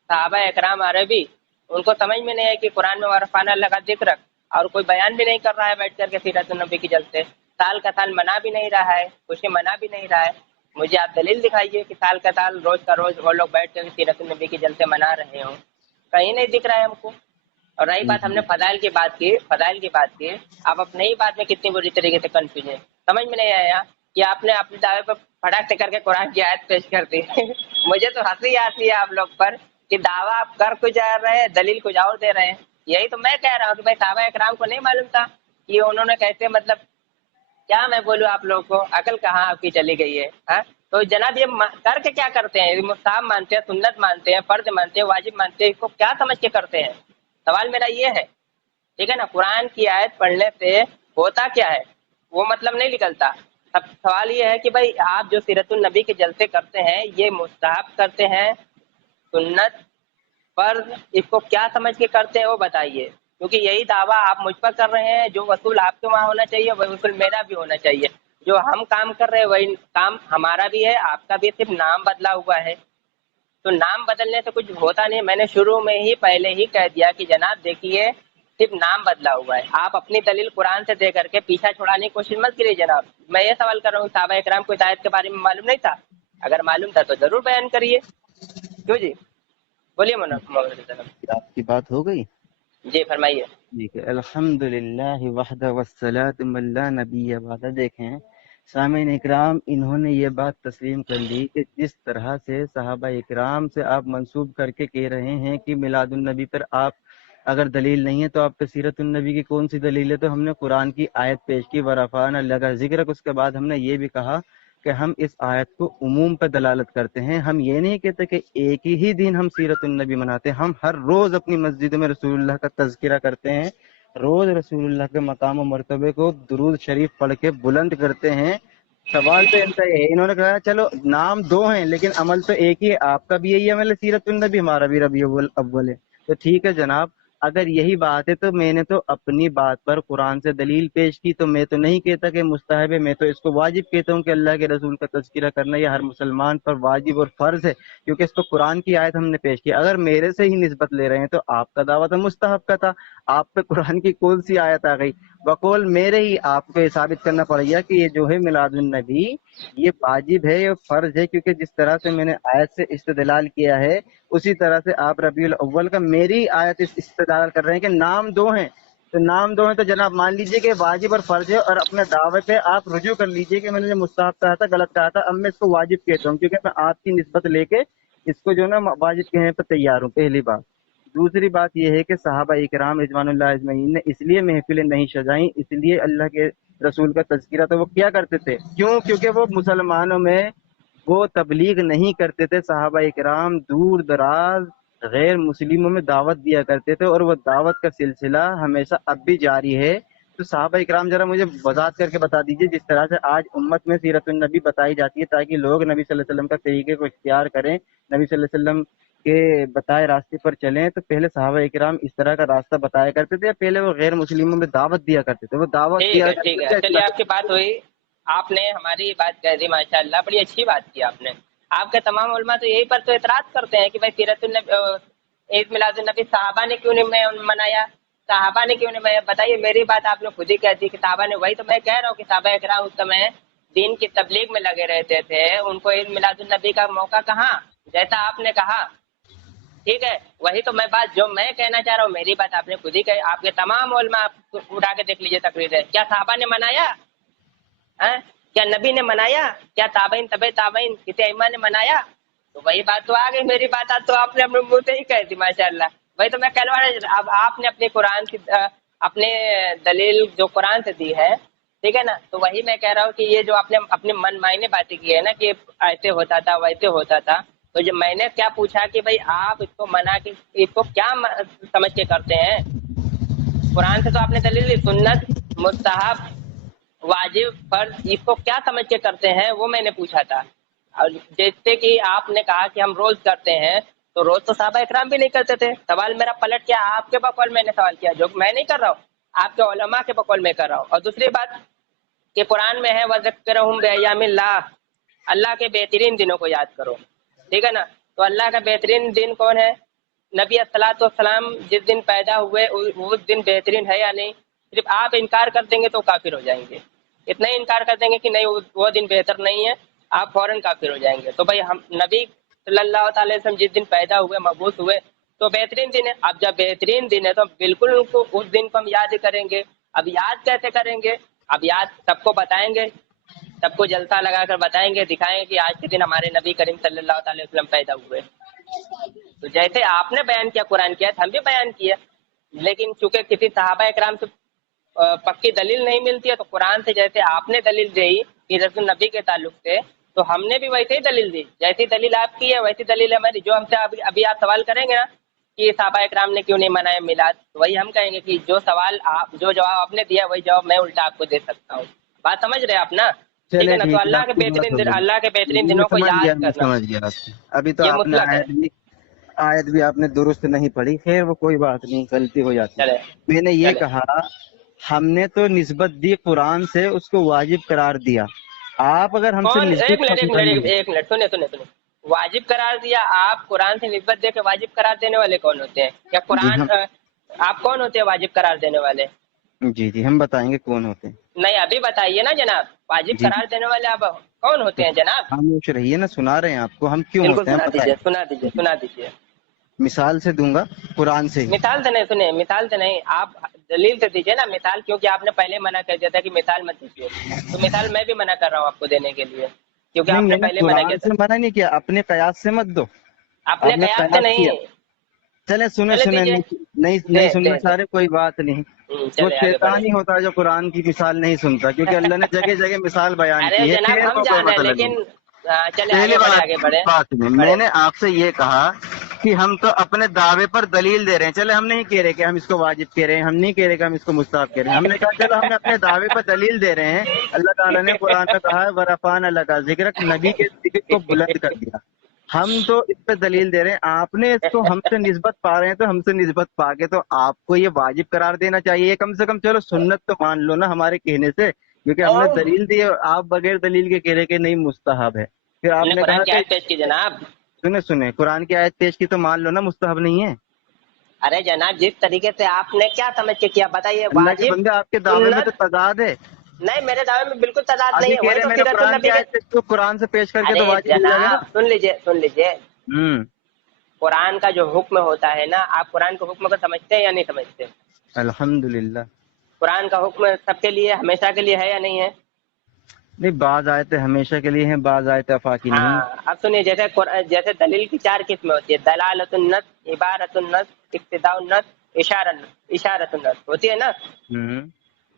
सहाबा एकराम अरबी, उनको समझ में नहीं है कि कुरान में वरफ़अना लका ज़िक्रक, और कोई बयान भी नहीं कर रहा है बैठ करके सीरतुन नबी की जलसे, साल का साल मना भी नहीं रहा है, खुशी मना भी नहीं रहा है। मुझे आप दलील दिखाइए कि साल का साल रोज का रोज वो लोग बैठ कर सीरतुन नबी की जलसे मना रहे हों, कहीं नहीं दिख रहा है हमको। और रही बात, हमने फदाइल की बात की, फदाइल की बात की, आप अपने ही बात में कितनी बुरी तरीके से कंफ्यूज है। समझ में नहीं आया कि आपने अपने दावे पर फटाक से करके कुरान की आयत पेश कर दी। मुझे तो हंसी आती है आप लोग पर कि दावा आप कर कुछ जा रहे हैं, दलील कुछ और दे रहे हैं। यही तो मैं कह रहा हूँ कि भाई सहाबा इकराम को नहीं मालूम था कि उन्होंने कैसे, मतलब क्या मैं बोलूँ आप लोग को, अकल कहाँ आपकी चली गई है? हाँ, तो जनाब ये करके क्या करते हैं? मुस्ताहब मानते हैं, सुन्नत मानते हैं, फर्ज मानते हैं, वाजिब मानते हैं, इसको क्या समझ के करते हैं? सवाल मेरा ये है। ठीक है ना। कुरान की आयत पढ़ने से होता क्या है वो मतलब नहीं निकलता। अब सवाल ये है कि भाई आप जो सीरतुन नबी के जलसे करते हैं, ये मुस्ताहब करते हैं, सुन्नत, फर्ज, इसको क्या समझ के करते हैं वो बताइए। क्योंकि यही दावा आप मुझ पर कर रहे हैं, जो वसूल आपके वहाँ होना चाहिए वही वसूल मेरा भी होना चाहिए। जो हम काम कर रहे हैं वही काम हमारा भी है, आपका भी, सिर्फ नाम बदला हुआ है। तो नाम बदलने से कुछ होता नहीं। मैंने शुरू में ही पहले ही कह दिया कि जनाब देखिए, सिर्फ नाम बदला हुआ है। आप अपनी दलील कुरान से दे करके पीछा छुड़ाने की कोशिश मत करिए जनाब। मैं ये सवाल कर रहा हूँ, सहाबा इकराम को इस आयत के बारे में मालूम नहीं था? अगर मालूम था तो जरूर बयान करिए। क्यों जी? बोलिए मोहम्मद। आपकी बात हो गई। जी फरमाइए। ठीक है, अल्हम्दुलिल्लाह वहदा वस्सलातु मल्ला नबी बाद। देखें सामीन इकराम, इन्होंने ये बात तस्लीम कर ली कि जिस तरह से सहाबा इकराम से आप मंसूब करके कह रहे हैं कि मिलादुन नबी पर आप अगर दलील नहीं है तो आप पे सीरतुन नबी की कौन सी दलील है? तो हमने कुरान की आयत पेश की वरफ़अना लका ज़िक्रक, उसके बाद हमने ये भी कहा कि हम इस आयत को उमूम पर दलालत करते हैं। हम ये नहीं कहते कि एक ही दिन हम सीरतुन नबी मनाते हैं, हम हर रोज अपनी मस्जिद में रसूलुल्लाह का तज़किरा करते हैं, रोज रसूलुल्लाह के मकाम और मर्तबे को दुरूद शरीफ पढ़ के बुलंद करते हैं। सवाल तो इनका ये है, इन्होंने कहा चलो नाम दो हैं लेकिन अमल तो एक ही है, आपका भी यही अमल है सीरतुन नबी, हमारा भी रबीउल अव्वल है। तो ठीक है जनाब, अगर यही बात है तो मैंने तो अपनी बात पर कुरान से दलील पेश की, तो मैं तो नहीं कहता कि मुस्ताहब है, मैं तो इसको वाजिब कहता हूँ कि अल्लाह के रसूल का तज़किरा करना यह हर मुसलमान पर वाजिब और फर्ज है, क्योंकि इसको कुरान की आयत हमने पेश की। अगर मेरे से ही निस्बत ले रहे हैं तो आपका दावा तो मुस्ताहब का था, आप पे कुरान की कौन सी आयत आ गई? بقول میرے ہی آپ کو یہ ثابت کرنا پڑے گا کہ یہ جو ہے میلاد النبی یہ واجب ہے، یہ فرض ہے، کیونکہ جس طرح سے میں نے آیت سے استدلال کیا ہے اسی طرح سے آپ ربیع الاول کا میری آیت استدلال کر رہے ہیں کہ نام دو ہیں، تو نام دو ہیں تو جناب مان لیجئے کہ واجب اور فرض ہے، اور اپنے دعوے پہ آپ رجوع کر لیجئے کہ میں نے جو مستحب کہا تھا غلط کہا تھا، اب میں اس کو واجب کہتا ہوں کیونکہ میں آپ کی نسبت لے کے اس کو جو ہے نا واجب کہنے پہ تیار ہوں، پہلی بات۔ دوسری بات یہ ہے کہ صحابہ اکرام رضوان اللہ اجمعین نے اس لیے محفلیں نہیں سجائیں، اس لیے اللہ کے رسول کا تذکرہ تو وہ کیا کرتے تھے، کیوں؟ کیونکہ وہ مسلمانوں میں وہ تبلیغ نہیں کرتے تھے، صحابہ اکرام دور دراز غیر مسلموں میں دعوت دیا کرتے تھے، اور وہ دعوت کا سلسلہ ہمیشہ اب بھی جاری ہے۔ تو صحابہ اکرام ذرا مجھے وضاحت کر کے بتا دیجئے، جس طرح سے آج امت میں سیرت النبی بتائی جاتی ہے تاکہ لوگ نبی صلی اللہ علیہ وسلم کا طریقے کو اختیار کریں، نبی صلی اللہ علیہ وسلم کے بتائے راستے پر چلیں، تو پہلے صحابہ اکرام اس طرح کا راستہ بتایا کرتے تھے یا پہلے وہ غیر مسلموں میں دعوت دیا کرتے تھے؟ وہ دعوت ٹھیک دیا ہے ٹھیک ہے، چلیے آپ کی بات ہوئی، آپ نے ہماری بات کہہ دی، ماشاء اللہ بڑی اچھی بات کی آپ نے۔ آپ کے تمام علماء تو یہی پر تو اعتراض کرتے ہیں کہ بھائی سیرت النبی عید میلاد النبی صحابہ نے کیوں نہیں منایا، صحابہ نے کیوں نہیں منایا؟ بتائیے، میری بات آپ نے خود ہی کہہ دی کہ صحابہ نے، وہی تو میں کہہ رہا ہوں کہ صحابہ اکرام اس سمے دین کی تبلیغ میں لگے رہتے تھے، ان کو عید میلاد النبی کا موقع کہاں، جیسا آپ نے کہا، ٹھیک ہے، وہی تو میں بات جو میں کہنا چاہ رہا ہوں، میری بات آپ نے خود ہی کہی، آپ کے تمام علماء اٹھا کے دیکھ لیجیے تقریر ہے، کیا صحابہ نے منایا؟ کیا نبی نے منایا؟ کیا تابعین طبع تابعین کسی ائمہ نے منایا؟ تو وہی بات تو آ گئی، میری بات تو آپ نے اپنے منہ سے ہی کہہ دی، ماشاء اللہ۔ وہی تو میں کہلوا رہا، اب آپ نے اپنے قرآن کی اپنے دلیل جو قرآن سے دی ہے، ٹھیک ہے نا، تو وہی میں کہہ رہا ہوں کہ یہ جو آپ نے اپنے من معنی باتیں کی ہے نا کہ ایسے ہوتا تھا ویسے ہوتا تھا، تو جب میں نے کیا پوچھا کہ بھائی آپ اس کو منع کے اس کو کیا سمجھ کے کرتے ہیں، قرآن سے تو آپ نے دلیل دی، سنت، مستحب، واجب، فرض، اس کو کیا سمجھ کے کرتے ہیں وہ میں نے پوچھا تھا۔ اور جیسے کہ آپ نے کہا کہ ہم روز کرتے ہیں، تو روز تو صحابہ اکرام بھی نہیں کرتے تھے۔ سوال میرا پلٹ کیا، آپ کے بقول میں نے سوال کیا، جو میں نہیں کر رہا ہوں، آپ کے علماء کے بقول میں کر رہا ہوں۔ اور دوسری بات کہ قرآن میں ہے وَذَكِّرْهُمْ بِأَيَّامِ اللَّهِ، اللہ کے بہترین دنوں کو یاد کرو، ٹھیک ہے نا، تو اللہ کا بہترین دن کون ہے؟ نبی الصلاۃ والسلام جس دن پیدا ہوئے وہ دن بہترین ہے یا نہیں؟ صرف آپ انکار کر دیں گے تو کافر ہو جائیں گے، اتنا ہی انکار کر دیں گے کہ نہیں وہ دن بہتر نہیں ہے، آپ فوراً کافر ہو جائیں گے۔ تو بھائی ہم نبی صلی اللہ تعالی وسلم جس دن پیدا ہوئے، مبعوث ہوئے، تو بہترین دن ہے۔ اب جب بہترین دن ہے تو بالکل ان کو اس دن کو ہم یاد کریں گے۔ اب یاد کیسے کریں گے؟ اب یاد سب کو بتائیں گے، سب کو جلسہ لگا کر بتائیں گے، دکھائیں گے کہ آج کے دن ہمارے نبی کریم صلی اللہ تعالی وسلم پیدا ہوئے۔ تو جیسے آپ نے بیان کیا قرآن کی آیت، ہم بھی بیان کیا، لیکن چونکہ کسی صحابہ اکرام سے پکی دلیل نہیں ملتی ہے، تو قرآن سے جیسے آپ نے دلیل دی سیرت النبی کے تعلق سے، تو ہم نے بھی ویسے ہی دلیل دی، جیسی دلیل آپ کی ہے ویسی دلیل ہے ہماری۔ جو ہم سے ابھی آپ سوال کریں گے نا کہ صحابہ اکرام نے کیوں نہیں منایا میلاد، تو وہی ہم کہیں گے کہ جو سوال آپ جو جواب آپ نے دیا وہی جواب میں الٹا آپ کو دے سکتا ہوں۔ بات سمجھ رہے آپ نا؟ ٹھیک ہے نا، تو اللہ کے بہترین دن، اللہ کے بہترین دنوں کو یاد کرنا، سمجھ گیا۔ ابھی تو یہ آپ نے مطلق ہے۔ آیت بھی آپ نے درست نہیں پڑھی، خیر وہ کوئی بات نہیں، غلطی ہو جاتی ہے۔ چلے میں نے یہ چلے کہا ہم نے تو نسبت دی قرآن سے، اس کو واجب قرار دیا، آپ اگر ہم سے کون، نسبت ایک منٹ سنے، واجب قرار دیا آپ، قرآن سے نسبت دے کے واجب قرار دینے والے کون ہوتے ہیں؟ کیا قرآن آپ کون ہوتے ہیں واجب قرار دینے والے؟ جی ہم بتائیں گے کون ہوتے ہیں۔ نہیں ابھی بتائیے نا جناب، واجب قرار دینے والے آپ کون ہوتے ہیں جناب؟ خاموش رہیے نا، سنا رہے ہیں آپ کو ہم کیوں بالکل ہوتے ہیں، سنا دیجیے۔ مثال سے دوں گا، قرآن سے ہی۔ مثال سے نہیں، سنیں، مثال سے نہیں، آپ دلیل سے دیجیے نا مثال، کیونکہ آپ نے پہلے منع کر دیا تھا کہ مثال مت دیجیے، تو مثال میں بھی منع کر رہا ہوں آپ کو دینے کے لیے، کیونکہ آپ نہیں، نے میں نے پہلے منع کیا قرآن سے تھا۔ منع نہیں کیا، اپنے قیاس سے مت دو، اپنے آپ نے قیاس سے کیا۔ نہیں، چلے سنے دیجیے، نہیں سننا چاہ رہے، کوئی بات نہیں، وہ چلے آگے بڑھے۔ شیطان ہی ہوتا ہے جو قرآن کی مثال نہیں سنتا، کیونکہ اللہ نے جگہ جگہ مثال بیان ارے کی ہے، جناب خیر ہم وہ کوئی جان رہے ہیں، مسئلہ لیکن نہیں۔ چلے پہلی آگے بڑھے۔ بات میں نے آپ سے یہ کہا کہ ہم تو اپنے دعوے پر دلیل دے رہے ہیں، چلے ہم نہیں کہہ رہے کہ ہم اس کو واجب کہہ رہے ہیں، ہم نہیں کہہ رہے کہ ہم اس کو مستحب کہہ رہے ہیں، ہم نے کہا چلو ہم اپنے دعوے پر دلیل دے رہے ہیں۔ اللہ تعالیٰ نے قرآن میں کہا ہے وَرَفَعْنَا لَكَ ذِكْرَكَ، نبی کے ذکر کو بلند کر دیا، ہم تو اس پہ دلیل دے رہے ہیں، آپ نے اس کو ہم سے نسبت پا رہے ہیں، تو ہم سے نسبت پا کے تو آپ کو یہ واجب قرار دینا چاہیے، کم سے کم چلو سنت تو مان لو نا ہمارے کہنے سے، کیونکہ ہم نے دلیل دی، آپ بغیر دلیل کے کہہ رہے کہ نہیں مستحب ہے، پھر آپ نے قرآن کہا کی کہ آیت پیش کی جناب، سنیں قرآن کی آیت پیش کی تو مان لو نا مستحب نہیں ہے۔ अरे जनाब, जिस तरीके से आपने क्या समझ के किया बताइए, अल्लाह के वाजिब बंदे, आपके दावे में तो सुन्नत। तजाद है। नहीं, मेरे दावे में बिल्कुल तजाद नहीं अभी है, कह वही रहे तो मैंने सीरत कुरान की नबी के। आयत को कुरान से पेश करके तो अरे वाजिब हो जाएगा ना। जनाब सुन लीजिए, सुन लीजिए, हम्म। कुरान का जो हुक्म होता है ना, आप कुरान के हुक्म को समझते हैं या नहीं समझते? अल्हम्दुलिल्लाह। कुरान का हुक्म सबके लिए हमेशा के लिए है या नहीं है? नहीं, बाज आयतें हमेशा के लिए हैं, बाज आयतें आफाकी नहीं। हाँ, अब सुनिए, जैसे दलील की 4 किस्में होती है, दलालतुन नस, इबारतुन नस, इक्तिदाउन नस, इशारतुन नस होती है ना। हम्म।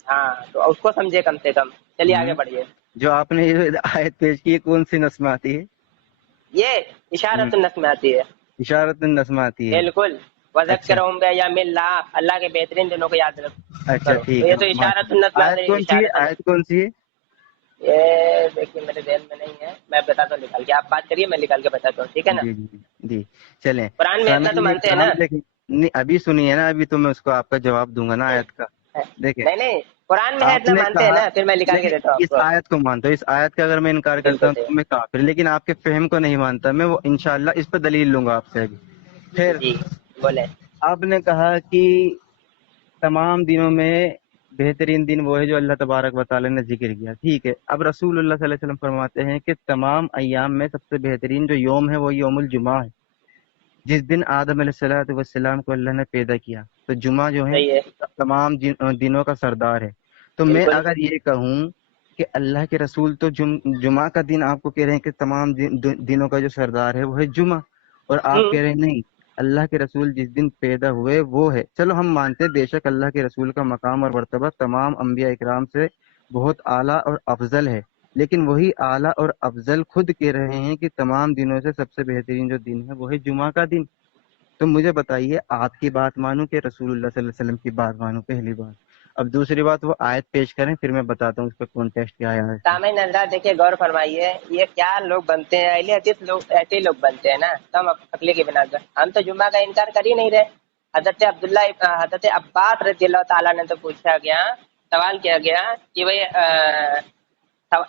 हाँ, तो उसको समझे कम से कम। चलिए आगे बढ़िए। जो आपने ये आयत पेश की है, कौन सी नस में आती है? ये इशारतुन नस में आती है। इशारत नस में आती है। बिल्कुल। अच्छा वज़क्किरहुम बिअय्यामिल्लाह, अल्लाह के बेहतरीन दिनों को याद अच्छा, करो। तो ठीक ये है। तो इशारतुन नस में आयत आती है, कौन सी है? इशारतुन। आयत कौन सी है? ये देखिए मेरे ध्यान में नहीं है, मैं बताता हूँ निकाल के, आप बात करिए, मैं निकाल के बताता हूँ, ठीक है ना। जी जी जी, चलें। कुरान में इतना तो सामने मानते हैं ना। देखिए, नहीं अभी सुनिए ना, अभी तो मैं उसको आपका जवाब दूंगा ना आयत का। देखें, नहीं नहीं, कुरान में है इतना आपने मानते हैं कहा ना, फिर मैं निकाल के नहीं, देता हूँ इस आपको। आयत को मानता हूँ, इस आयत का अगर मैं इनकार करता बिल्कुल हूँ सही। तो मैं काफिर, लेकिन आपके फहम को नहीं मानता मैं, वो इंशाल्लाह इस पर दलील लूंगा आपसे अभी। फिर जी बोले। आपने कहा कि तमाम दिनों में बेहतरीन दिन वो है जो अल्लाह तबारक व तआला ने जिक्र किया, ठीक है। अब रसूलुल्लाह सल्लल्लाहु अलैहि वसल्लम फरमाते हैं कि तमाम अय्याम में सबसे बेहतरीन जो यौम है वो यौमुल जुमा है, जिस दिन आदम अलैहिस्सलातु वस्सलाम को अल्लाह ने पैदा किया। तो जुमा जो है सही है। तमाम दिनों का सरदार है। तो मैं बिल्कुल। अगर ये कहूँ कि अल्लाह के रसूल तो जुमा का दिन आपको कह रहे हैं कि तमाम दिनों का जो सरदार है वो है जुमा, और आप कह रहे हैं नहीं, अल्लाह के रसूल जिस दिन पैदा हुए वो है। चलो हम मानते हैं, बेशक अल्लाह के रसूल का मकाम और मर्तबा तमाम अंबिया इकराम से बहुत आला और अफजल है, लेकिन वही आला और अफजल खुद कह रहे हैं कि तमाम दिनों से सबसे बेहतरीन जो दिन है वो है जुमा का दिन। तो मुझे बताइए, आपकी बात मानूं कि रसूलुल्लाह सल्लल्लाहु अलैहि वसल्लम की बात मानूं? पहली बात। अब दूसरी बात, वो आयत पेश करें, फिर मैं बताता हूँ उस पर कॉन्टेक्स्ट क्या आया है। सामईन नजरा देखिए, गौर फरमाइए, ये क्या लोग बनते हैं, अहले हदीस लोग ऐसे ही लोग बनते हैं ना, कम अक्ली की बिना पर। हम तो जुम्मा का इनकार कर ही नहीं रहे। हजरत अब्बास रज़ियल्लाहु ताला ने तो पूछा गया, सवाल किया गया कि भाई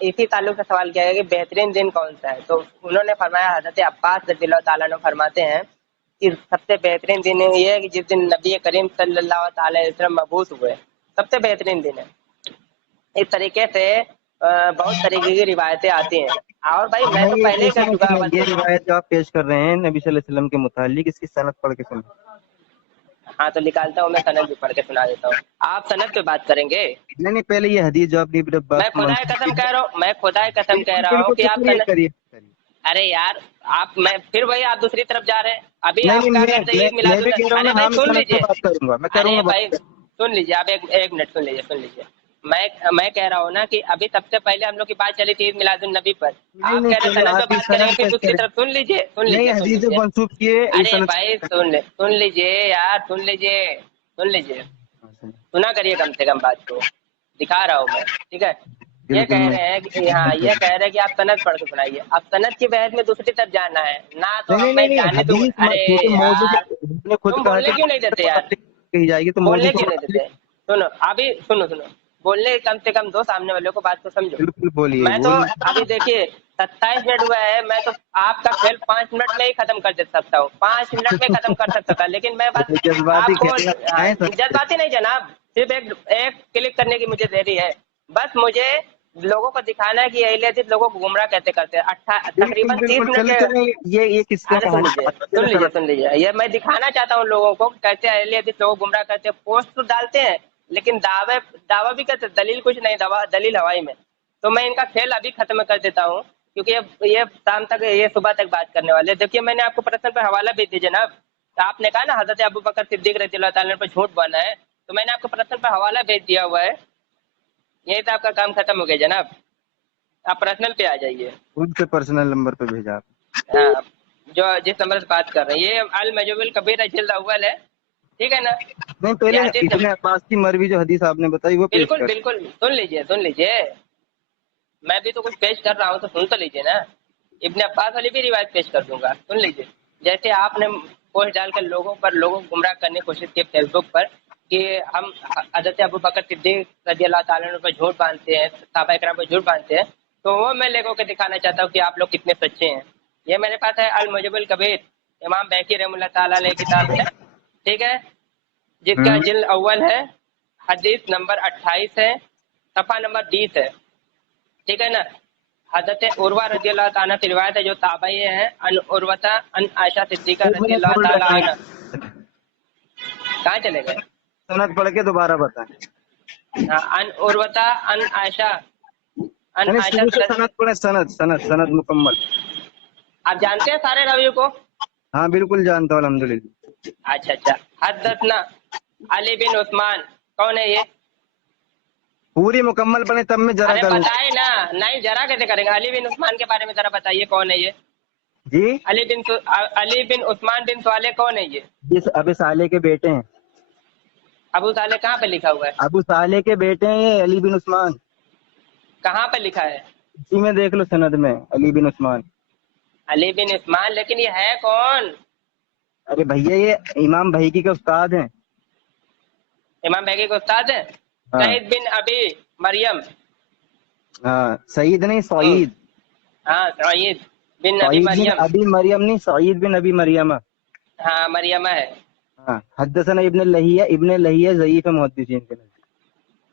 इसी ताल्लुक से सवाल किया गया कि बेहतरीन दिन कौन सा है, तो उन्होंने फरमाया, हजरत अब्बास रज़ियल्लाहु ताला ने फरमाते हैं कि सबसे बेहतरीन दिन ये है कि जिस दिन नबी करीम सल्लल्लाहु अलैहि वसल्लम मबूस हुए, सबसे बेहतरीन दिन है। इस तरीके से बहुत तरीके की रिवायतें आती हैं। और भाई मैं तो पहले ही कह चुका, बस ये रिवायत जो आप पेश कर रहे हैं नबी सल्लल्लाहु अलैहि वसल्लम के मुतालिक, इसकी सनद पढ़ के सुनो। हाँ तो निकालता हूँ, मैं सनद भी पढ़ के सुना देता हूँ। आप सनद पे बात करेंगे? नहीं नहीं, पहले ये हदीस जो आपने इब्न अब्बास मैं को खुदाए कसम कह रहा हूँ, मैं खुदाए कसम कह रहा हूँ कि आप करिए सनद। करिए। अरे यार, आप मैं फिर वही आप दूसरी तरफ जा रहे हैं। अभी नहीं आप नहीं, क्या मैं करते हैं, मैं ईद मिलादुन। भी कह रहा हूँ अरे ना, भाई हाँ मैं सुन सनद पे लीजिए, बात करूंगा, मैं अरे करूंगा भाई बात। सुन लीजिए, आप एक मिनट सुन लीजिए। मैं कह रहा हूँ ना कि अभी सबसे पहले हम लोग की बात चली थी ईद मिलादुन नबी पर। नहीं आप नहीं, कह रहे पहले सनद पे आप ये बात करेंगे, सनद फिर पेश दूसरी करें। तरफ सुन लीजिए, सुन नहीं, लीजिए, सुन हदीस जो लीजिए। मंसूब किए ये अरे सनद। भाई सुन लीजिए यार, सुन लीजिए, सुना करिए कम से कम बात को। दिखा रहा हूँ मैं, ठीक है। ये बिल्कुल कह मैं। रहे हैं कि हाँ, ये कह रहे हैं कि आप सनद पढ़ के सुनाइए। अब सनद की बहस में दूसरी तरफ जाना है ना, तो नहीं अब नहीं मैं नहीं नहीं, जाने दूंगा। हदीस अरे क्योंकि मौजू यार, ने खुद तुम कहा बोलने कि क्यों नहीं देते यार? कही जाएगी तो मौजू बोलने को क्यों नहीं देते? सुनो अभी, सुनो बोलने कम से कम दो सामने वाले को, बात को समझो। बिल्कुल बोलिए मैं तो बोल। अभी देखिए 27 मिनट हुआ है, मैं तो आपका खेल 5 मिनट में ही खत्म कर दे सकता हूँ, 5 मिनट में खत्म कर सकता था, लेकिन मैं बस जज्बाती आपको खेल जज्बाती नहीं जनाब, सिर्फ एक क्लिक करने की मुझे देरी है। बस मुझे लोगों को दिखाना है कि अहले हदीस लोगों को गुमराह कैसे करते हैं। बिल्कुल तकरीबन 30 बिल्कुल, मिनट चले के। चले, ये किसका अरे कहानी? सुन लीजिए, ये मैं दिखाना चाहता हूँ लोगों को कैसे अहले हदीस लोगों को गुमराह करते हैं। पोस्ट तो डालते हैं, लेकिन दावा भी करते, दलील कुछ नहीं, दलील हवाई में। तो मैं इनका खेल अभी खत्म कर देता हूँ, क्योंकि ये शाम तक, ये सुबह तक बात करने वाले। देखिए मैंने आपको प्रश्न पर हवाला भेज दिया जनाब। तो आपने कहा ना हजरत अबू बकर सिद्दीक रज़ियल्लाहु ताला पर झूठ बना है, तो मैंने आपको प्रश्न पर हवाला भेज दिया हुआ है। यही तो आपका काम खत्म हो गया जनाब, आप पर्सनल पे आ जाइए। खुद से पर्सनल नंबर पे भेजा आप। हाँ, जो जिस नंबर से बात कर रहे हैं, ये अल मजबुल कबीर रजील अव्वल है, ठीक है ना। नहीं, ये पहले हदीस इब्ने अब्बास की मरवी जो हदीस आपने बताई वो पेश बिल्कुल कर। बिल्कुल, सुन लीजिए, मैं भी तो कुछ पेश कर रहा हूँ, तो सुन तो लीजिए ना। इब्ने अब्बास वाली भी रिवायत पेश कर दूंगा, सुन लीजिए। जैसे आपने पोस्ट डालकर लोगों को गुमराह करने की कोशिश की फेसबुक पर कि हम हज़रत अबू बकर सिद्दीक रज़ियल्लाहु ताला अन्हु पर झूठ बांधते हैं, सहाबा इकराम पर झूठ बांधते हैं, तो वो मैं लोगों को दिखाना चाहता हूँ कि आप लोग कितने सच्चे हैं। ये मेरे पास है अल मुजबुल कबीर, इमाम बैकी रहमतुल्लाह ताला अलैह किताब है, ٹھیک ہے، جس کا جلد اول ہے، حدیث نمبر 28 ہے، صفحہ نمبر 20 ہے، ٹھیک ہے نا. حضرت عروہ رضی اللہ تعالیٰ کی روایت ہے جو تابعی ہے، ان عروہ ان عائشہ صدیقہ ایک رضی منٹ اللہ ہولڈ تعالیٰ رکھیں، عنہ. کہاں چلے گئے؟ سند پڑھ کے دوبارہ بتائیں. ہاں، ان عروہ ان عائشہ، ان یعنی عائشہ. شروع سے سند پڑھیں، سند مکمل. آپ جانتے ہیں سارے راویوں کو؟ ہاں بالکل جانتا ہوں الحمدللہ. اچھا. حدثنا علی بن عثمان، کون ہے یہ؟ پوری مکمل پڑھیں تب میں ذرا ارے کروں. بتائے نا، نہیں ذرا کیسے کریں گے؟ علی بن عثمان کے بارے میں ذرا بتائیے کون ہے یہ؟ جی علی بن عثمان بن صالح کون ہے یہ؟ جس ابو صالح کے بیٹے ہیں. ابو صالح کہاں پہ لکھا ہوا ہے؟ ابو صالح کے بیٹے ہیں یہ علی بن عثمان. کہاں پہ لکھا ہے؟ اسی میں دیکھ لو سند میں علی بن عثمان. علی بن عثمان، لیکن یہ ہے کون؟ ارے بھیا یہ امام بھائی کے استاد ہیں. امام بیگی کے استاد ہیں؟ ہاں سعید بن ابی مریم. ہاں سعید نہیں سعید. ہاں، سعید بن ابی سعید بن مریم. ابی مریم نہیں، سعید بن ابی مریم. ہاں، مریمہ ہے. ہاں حدثنا ابن لہیہ ضعیف محدثین کے نزدیک.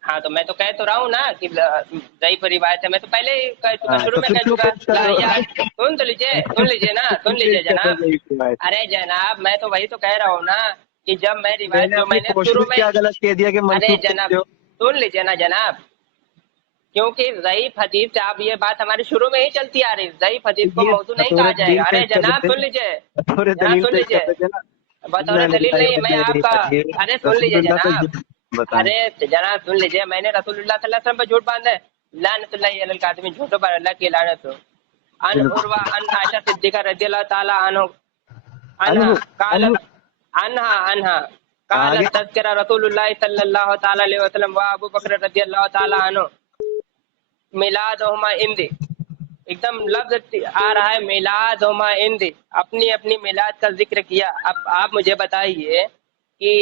ہاں تو میں تو کہہ تو رہا ہوں نا کہ ضعیف روایت ہے. میں تو پہلے ہی کہہ چکا، ہاں شروع تو میں پھر کہہ کیوں چکا. پیش کر رہے ہو؟ سن تو لیجیے جناب. ضعیف روایت. ارے جناب، میں تو وہی تو کہہ رہا ہوں نا کہ جب میں میں روایت نے جو اپنی میں نے شروع کوشش میں. کیا غلط کہہ دیا کہ ارے منسوخ جناب کرتے ہو. سن لیجیے نا جناب، کیونکہ ضعیف حدیث سے آپ یہ بات ہماری شروع میں ہی چلتی آ رہی. ضعیف حدیث کو یہ موضوع نہیں بطور کہا جائے دلیل گا. ارے پیش کر جناب دیتے سن نا، لیجیے. بطور جناب دلیل سن پیش لیجیے، کر دیتے نا. بطور دلیل نہیں میں آپ کا. ارے سن لیجیے رسول اللہ جناب. کا بتائیں. ارے جناب سن لیجیے، میں نے رسول اللہ صلی اللہ علیہ وسلم پہ جھوٹ باندھا ہے. لعنت اللہ علی الکاذبین، جھوٹوں پر اللہ کی لعنت ہو. ان عروہ ان عائشہ صدیقہ رضی اللہ تعالی عنہا قالت عنہا آگے قالت تذکر رسول اللہ صلی اللہ تعالی علیہ وسلم و ابو بکر رضی اللہ تعالی عنہ میلادہما عندی. ایک دم لفظ آ رہا ہے میلادہما عندی، اپنی اپنی میلاد کا ذکر کیا. اب آپ مجھے بتائیے کہ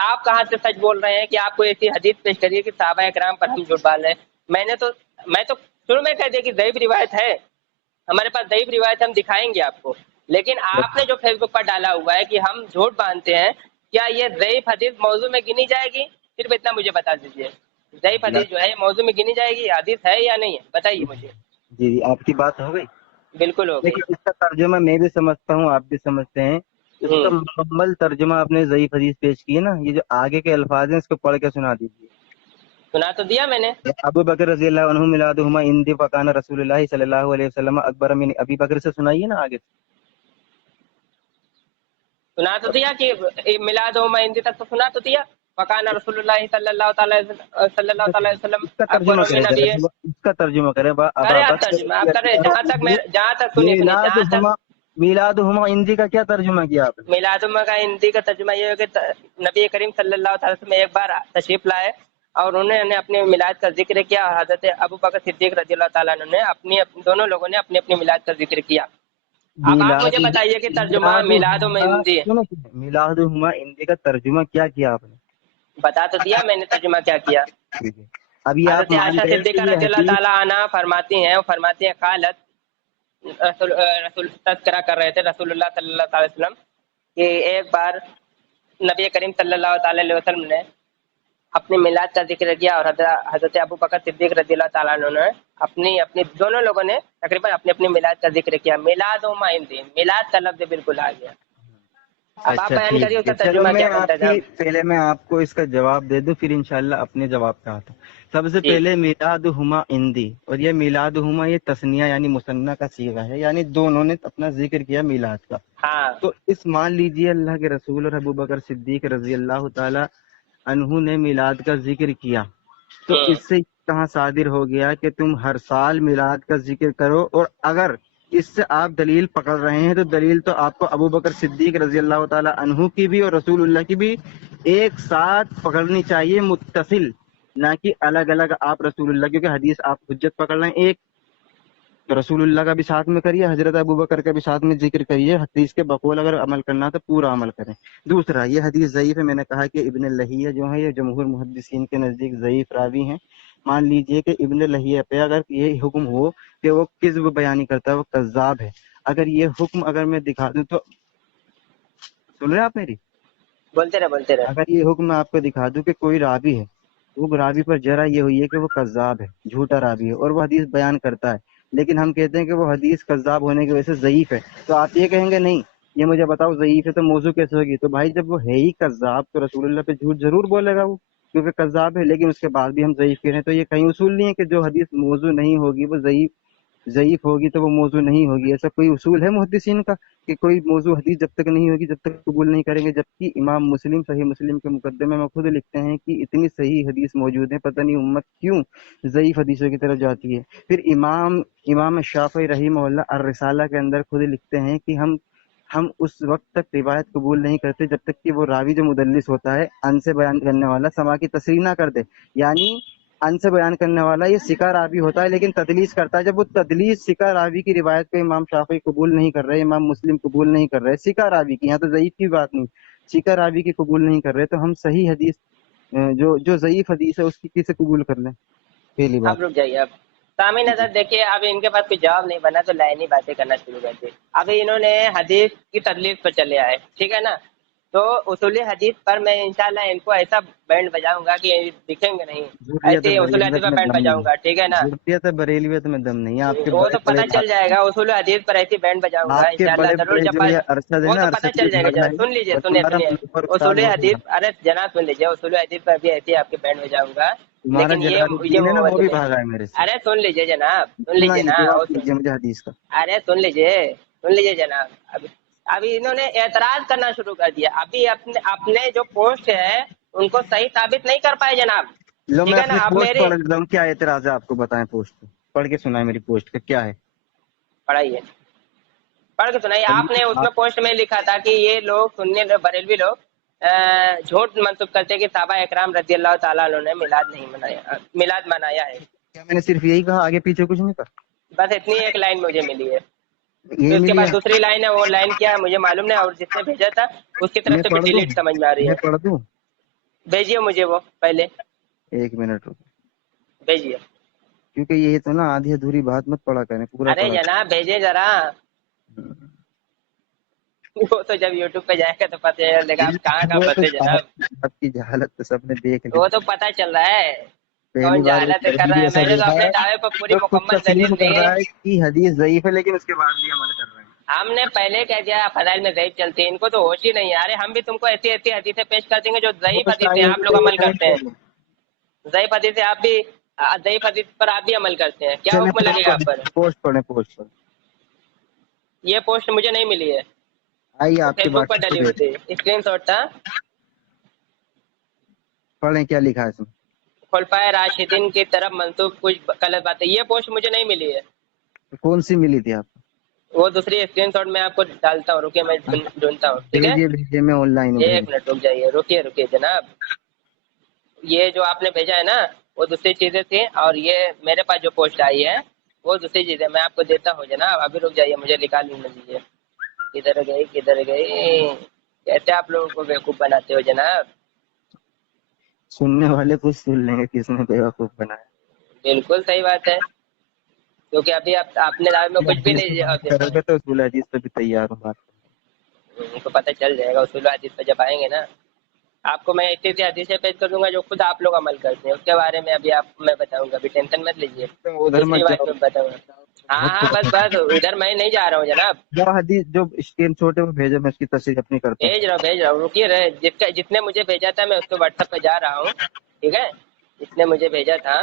آپ کہاں سے سچ بول رہے ہیں کہ آپ کو ایسی حدیث پیش کریے کہ صحابہ اکرام پر ہم جھوٹ باندھ رہے ہیں. میں تو شروع میں کہہ دیا کہ ضعیف روایت ہے، ہمارے پاس ضعیف روایت ہم دکھائیں گے آپ کو. لیکن آپ نے جو فیس بک پر ڈالا ہوا ہے کہ ہم جھوٹ باندھتے ہیں، کیا یہ ضعیف حدیث موضوع میں گنی جائے گی؟ صرف اتنا مجھے بتا دیجیے. ضعیف حدیث جو ہے یہ موضوع میں گنی جائے گی، حدیث ہے یا نہیں ہے؟ بتائیے مجھے. جی آپ کی بات ہو گئی. بالکل ہو گئی. لیکن اس کا ترجمہ میں بھی سمجھتا ہوں، آپ بھی سمجھتے ہیں. اس کا مکمل ترجمہ آپ نے ضعیف حدیث پیش کی ہے نا، یہ جو آگے کے الفاظ ہیں اس کو پڑھ کے سنا دیجیے. سنا تو دیا میں نے. ابو بکر رضی اللہ عنہ میلادہما عندی فکان رسول اللہ صلی اللہ علیہ وسلم اکبر من ابی بکر سے سنائیے نا آگے. سنا تو دیا کہ میلادہما عندی تک تو سنا تو دیا. فکان رسول اللہ صلی اللہ تعالی علیہ وسلم اس کا اکبر ترجمہ من کرے ابی. اس کا ترجمہ کرے کرے آپ ترجمہ، آپ کرے. جہاں تک سنیے جہاں تک میلادہما عندی کا کیا ترجمہ کیا آپ نے؟ میلادہما کا ہندی کا ترجمہ یہ ہے کہ نبی کریم صلی اللہ تعالی وسلم ایک بار تشریف لائے اور انہوں نے اپنے میلاد کا ذکر کیا. حضرت ابو بکر صدیق رضی اللہ تعالیٰ عنہ نے دونوں لوگوں نے اپنی اپنی میلاد کا ذکر کیا. اب آپ مجھے بتائیے کہ ترجمہ میلادہما عندی میلادہما عندی کا ترجمہ کیا کیا آپ نے؟ بتا تو دیا میں نے ترجمہ کیا کیا. ابھی آپ حضرت عائشہ صدیقہ رضی اللہ تعالیٰ عنہ فرماتی ہیں قالت، رسول تذکرہ کر رہے تھے رسول اللہ صلی اللہ علیہ وسلم کہ ایک بار نبی کریم صلی اللہ تعالی علیہ وسلم نے اپنی میلاد کا ذکر کیا اور حضرت ابو بکر صدیق رضی اللہ تعالیٰ عنہ نے اپنی دونوں لوگوں نے تقریباً اپنی میلاد کا ذکر کیا. میلادہما عندی، میلاد کا لفظ بالکل آ گیا. اب آپ بیان کریے اس کا ترجمہ کیا بنتا ہے. پہلے میں آپ کو اس کا جواب دے دوں پھر انشاءاللہ اپنے جواب پہ آتا ہوں. سب سے پہلے میلادہما عندی، اور یہ میلادہما یہ تثنیہ یعنی مثنیٰ کا صیغہ ہے، یعنی دونوں نے اپنا ذکر کیا میلاد کا. ہاں تو اس مان لیجئے اللہ کے رسول اور ابو بکر صدیق رضی اللہ تعالی عنہ نے میلاد کا ذکر کیا، تو اس سے کہاں صادر ہو گیا کہ تم ہر سال میلاد کا ذکر کرو. اور اگر اس سے آپ دلیل پکڑ رہے ہیں تو دلیل تو آپ کو ابو بکر صدیق رضی اللہ تعالی عنہ کی بھی اور رسول اللہ کی بھی ایک ساتھ پکڑنی چاہیے، متصل، نہ کہ الگ الگ. آپ رسول اللہ کیونکہ حدیث آپ حجت پکڑ رہے ہیں ایک، تو رسول اللہ کا بھی ساتھ میں کریے، حضرت ابو بکر کا بھی ساتھ میں ذکر کریے. حدیث کے بقول اگر عمل کرنا تو پورا عمل کریں. دوسرا، یہ حدیث ضعیف ہے. میں نے کہا کہ ابن لہیہ جو ہے یہ جمہور محدثین کے نزدیک ضعیف راوی ہیں. مان لیجئے کہ ابن لہیہ پہ اگر یہ حکم ہو کہ وہ کذب بیانی کرتا ہے، وہ کذاب ہے، اگر یہ حکم اگر میں دکھا دوں تو سن رہے آپ میری؟ बोलते रहे। अगर ये हुक्म मैं आपको दिखा दूं कि कोई रावी है, वो रावी पर जरा ये हुई है कि वो कज्जाब है, झूठा रावी है, और वो हदीस बयान करता है, लेकिन हम कहते हैं कि वो हदीस कज्जाब होने की वजह से ज़ईफ है, तो आप ये कहेंगे नहीं, ये मुझे बताओ ज़ईफ है तो मौजू कैसे होगी? तो भाई जब वो है ही कज्जाब तो रसूलुल्लाह पे झूठ जरूर बोलेगा वो, क्योंकि कज्जाब है, लेकिन उसके बाद भी हम ज़ईफ कह रहे हैं। तो ये कहीं उसूल नहीं है कि जो हदीस मौजू नहीं होगी वो ज़ईफ होगी तो वो मौजू नहीं होगी। ऐसा कोई उसूल है मुहद्दिसीन का कि कोई मौजू हदीस जब तक नहीं होगी जब तक कबूल नहीं करेंगे? जबकि इमाम मुस्लिम सही मुस्लिम के मुकदमे में खुद लिखते हैं कि इतनी सही हदीस मौजूद है, पता नहीं उम्मत क्यों ज़ईफ हदीसों की तरफ जाती है। फिर इमाम शाफी रहीमहुल्लाह अर रिसाला के अंदर खुद लिखते हैं कि हम उस वक्त तक रिवायत कबूल नहीं करते जब तक कि वो रावी जो मुदल्लिस होता है, अन से बयान करने वाला, समा की तस्रीह ना कर दे। यानी अन से बयान करने वाला ये सिका रावी होता है लेकिन तदलीस करता है। जब वो तदलीस सिका रावी की रिवायत को इमाम शाफी कबूल नहीं कर रहे, इमाम मुस्लिम कबूल नहीं कर रहे, सिका रावी की, यहाँ तो ज़ईफ की बात नहीं, सिका रावी की कबूल नहीं कर रहे, तो हम सही हदीस जो जो ज़ईफ हदीस है उसकी किसे कबूल कर लें? पहली आप बात। रुक जाइए। अब सामी नजर देखिए, अब इनके पास कोई जवाब नहीं बना तो लाइनी बातें करना शुरू कर दी। अभी इन्होंने हदीस की तदलीस पर चले आए, ठीक है ना। तो उसूली हदीस पर मैं इंशाल्लाह इनको ऐसा बैंड बजाऊंगा कि दिखेंगे नहीं, ज़ुर्रियत ऐसे उसूली हदीस बरेलवियत पर में बैंड दम नहीं बजाऊंगा, ठीक है है, ना। ज़ुर्रियत बरेलवियत में दम नहीं है। आपके वो बड़े तो बड़े पता चल जाएगा, उसूल हदीस पर ऐसी बैंड बजाऊंगा आपके इंशाल्लाह बड़े जरूर। बड़े जब जो ये अरशद है वो ना, तो पता अरशद चल के जाएगा। झाड़ना है, सुन लीजिए, वो सुनिए तुम्हारा सुनिए। फ्लोपर उस्ताद उसूल वो हदीस, होगा। अरे जनाब सुन लीजिए, उसूल हदीस पर भी ऐसी आपकी बैंड बजाऊंगा। तुम्हारा लेकिन ये जलालुद्दीन है ना, वो मुवद्दिल भी नहीं। भागा है मेरे से। अरे सुन लीजिए जनाब, सुन सुनना लीजिए ही, ना। जवाब दीजिए मुझे हदीस का। अरे सुन लीजिए जनाब। अभी इन्होंने एतराज करना शुरू कर दिया। अभी अपने अपने जो पोस्ट है उनको सही साबित नहीं कर पाए जनाब, लो ठीक मैं है ना। अपनी अब पोस्ट मेरी पढ़ लेता हूँ, क्या एतराज है आपको? बताएं पोस्ट पे। पढ़ के सुनाए मेरी पोस्ट का क्या है। पढ़ाई है, पढ़ के सुनाइए। पढ़िए आपने उसमें आप। पोस्ट में लिखा था कि ये लोग सुन्नी लोग, बरेलवी लोग झूठ मंसूब करते हैं कि साहबा एकराम रजी अल्लाह ताला अन्हु ने मिलाद मनाया है। क्या मैंने सिर्फ यही कहा, आगे पीछे कुछ नहीं कहा? बस इतनी एक लाइन मुझे मिली है। यही फिर उसके मिली बाद है। दूसरी लाइन है, वो लाइन क्या है मुझे मालूम नहीं, और जिसने भेजा था उसकी तरफ मैं से फिर पढ़ दूं, डिलीट समझ में आ रही मैं है। पढ़ दूं? भेजिए मुझे वो पहले, एक मिनट रुको, भेजिए। क्योंकि ये तो ना आधी अधूरी बात मत पढ़ा करें, पूरा अरे पढ़ा जनाब भेजिए जरा। करें। वो तो जब यूट्यूब पे जाएगा तो पता चलेगा आप कहाँ कहाँ वो तो फंसे जनाब। आपकी जहालत तो सबने देख ली। वो तो पता चल रहा है पहली कौन बार वो जहालत कर करने रहा भी है। ऐसा मैंने तो देखा अपने है दावे पर पूरी जो खुद मुकम्मल तस्लीम दलील दी कर है। रहा है कि हदीस ज़ईफ है, लेकिन उसके बाद भी अमल कर रहे हैं। हमने पहले कह दिया फजाइल में ज़ईफ चलती है, इनको तो होश ही नहीं है। अरे हम भी तुमको ऐसी ऐसी हदीसें पेश कर देंगे जो ज़ईफ पोस्ट हदीस आई है, है आप लोग तो ये अमल नहीं करते हैं। बोलो। ज़ईफ हदीस है, आप भी ज़ईफ हदीस पर आप भी अमल करते हैं, क्या चलें हुक्म लगेगा आप पर? पोस्ट पढ़े, पोस्ट पढ़े। ये पोस्ट मुझे नहीं मिली है, आइए वो आपके फेसबुक पर व्हाट्सएप डली पे हुई भेज, थी, स्क्रीनशॉट था। पढ़ें क्या लिखा है इसमें। खुलफाए राशिदीन की तरफ मंसूब कुछ गलत बातें, ये पोस्ट मुझे नहीं मिली है। कौन सी मिली थी आपको? वो दूसरी स्क्रीनशॉट मैं आपको डालता हूँ, रुकिए मैं ढूंढता हूँ, ठीक है। भेजिए भेजिए, मैं ऑनलाइन हूँ, एक भेजिए। मिनट रुक जाइए, रुकिए रुकिए जनाब। ये जो आपने भेजा है ना वो दूसरी चीजें थी, और ये मेरे पास जो पोस्ट आई है वो दूसरी चीजें मैं आपको देता हूँ जनाब। अभी रुक जाइए, मुझे निकाल लेने दीजिए। किधर गई किधर गई? कैसे आप लोगों को बेवकूफ बनाते हो जनाब। सुनने वाले कुछ सुन लेंगे किसने बेवकूफ बनाया। बिल्कुल सही बात है, क्योंकि अभी आपने दावे में कुछ भी हदीस पे नहीं बात जवाब दिया। करोगे तो उसूल हदीस पे भी तैयार हूँ बात। उनको पता चल जाएगा उसूल हदीस पर जब आएंगे ना। आपको मैं इतनी सी हदीसें पेश कर दूंगा जो खुद आप लोग अमल करते हैं, उसके बारे में अभी आप मैं बताऊंगा, अभी टेंशन मत लीजिए। तो उधर दूसरी मत बात जाओ, में बताऊंगा। हाँ बहुत हाँ कुछ बस बस, इधर मैं नहीं जा रहा हूँ जनाब। जो हदीस जो स्क्रीन शॉट है वो भेजो, मैं उसकी तस्दीक अपनी करता हूँ। भेज रहा हूँ, रुकिए रहे। जिसने मुझे भेजा था मैं उसके व्हाट्सएप पे जा रहा हूँ, ठीक है। जिसने मुझे भेजा था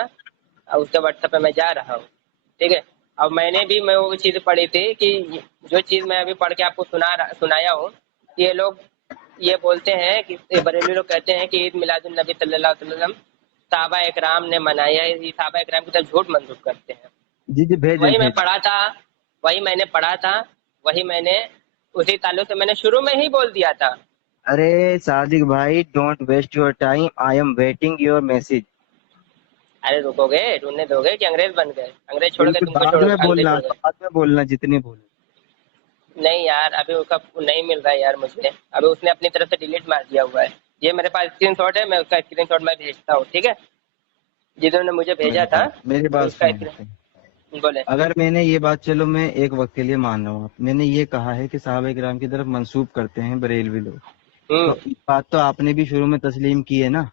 अब उसके व्हाट्सएप पे मैं जा रहा हूँ, ठीक है। अब मैं वो चीज़ पढ़ी थी कि जो चीज़ मैं अभी पढ़ के आपको सुनाया हूँ, ये लोग ये बोलते हैं कि बरेलवी लोग कहते हैं कि ईद मिलादुन नबी सल्लल्लाहु अलैहि वसल्लम साहबा इकराम ने मनाया है, ये साहबा इकराम की तरफ झूठ मंसूब करते हैं। जी जी भेजें वही मैं भेजें। पढ़ा था, वही मैंने पढ़ा था, वही मैंने उसी ताल्लुक से मैंने शुरू में ही बोल दिया था। अरे सादिक भाई, don't waste your time, I am waiting your message. अरे रुकोगे, ढूंढने दोगे कि अंग्रेज बन गए? अंग्रेज छोड़ गए बिल्कुल तुमको, बाद छोड़ में अंग्रेज बोलना, छोड़ गए? बाद में बोलना जितनी बोले। नहीं यार, अभी उसका नहीं मिल रहा है यार मुझे। अभी उसने अपनी तरफ से डिलीट मार दिया हुआ है। ये मेरे पास स्क्रीनशॉट है, मैं उसका स्क्रीनशॉट मैं भेजता हूँ, ठीक है। जिन्होंने मुझे भेजा था मेरी बात उसका सुनो। बोले। अगर मैंने ये बात, चलो मैं एक वक्त के लिए मान रहा हूँ, मैंने ये कहा है कि साहबा किराम की तरफ मंसूब करते हैं बरेलवी लोग, تو اس بات تو آپ نے بھی شروع میں تسلیم کی ہے نا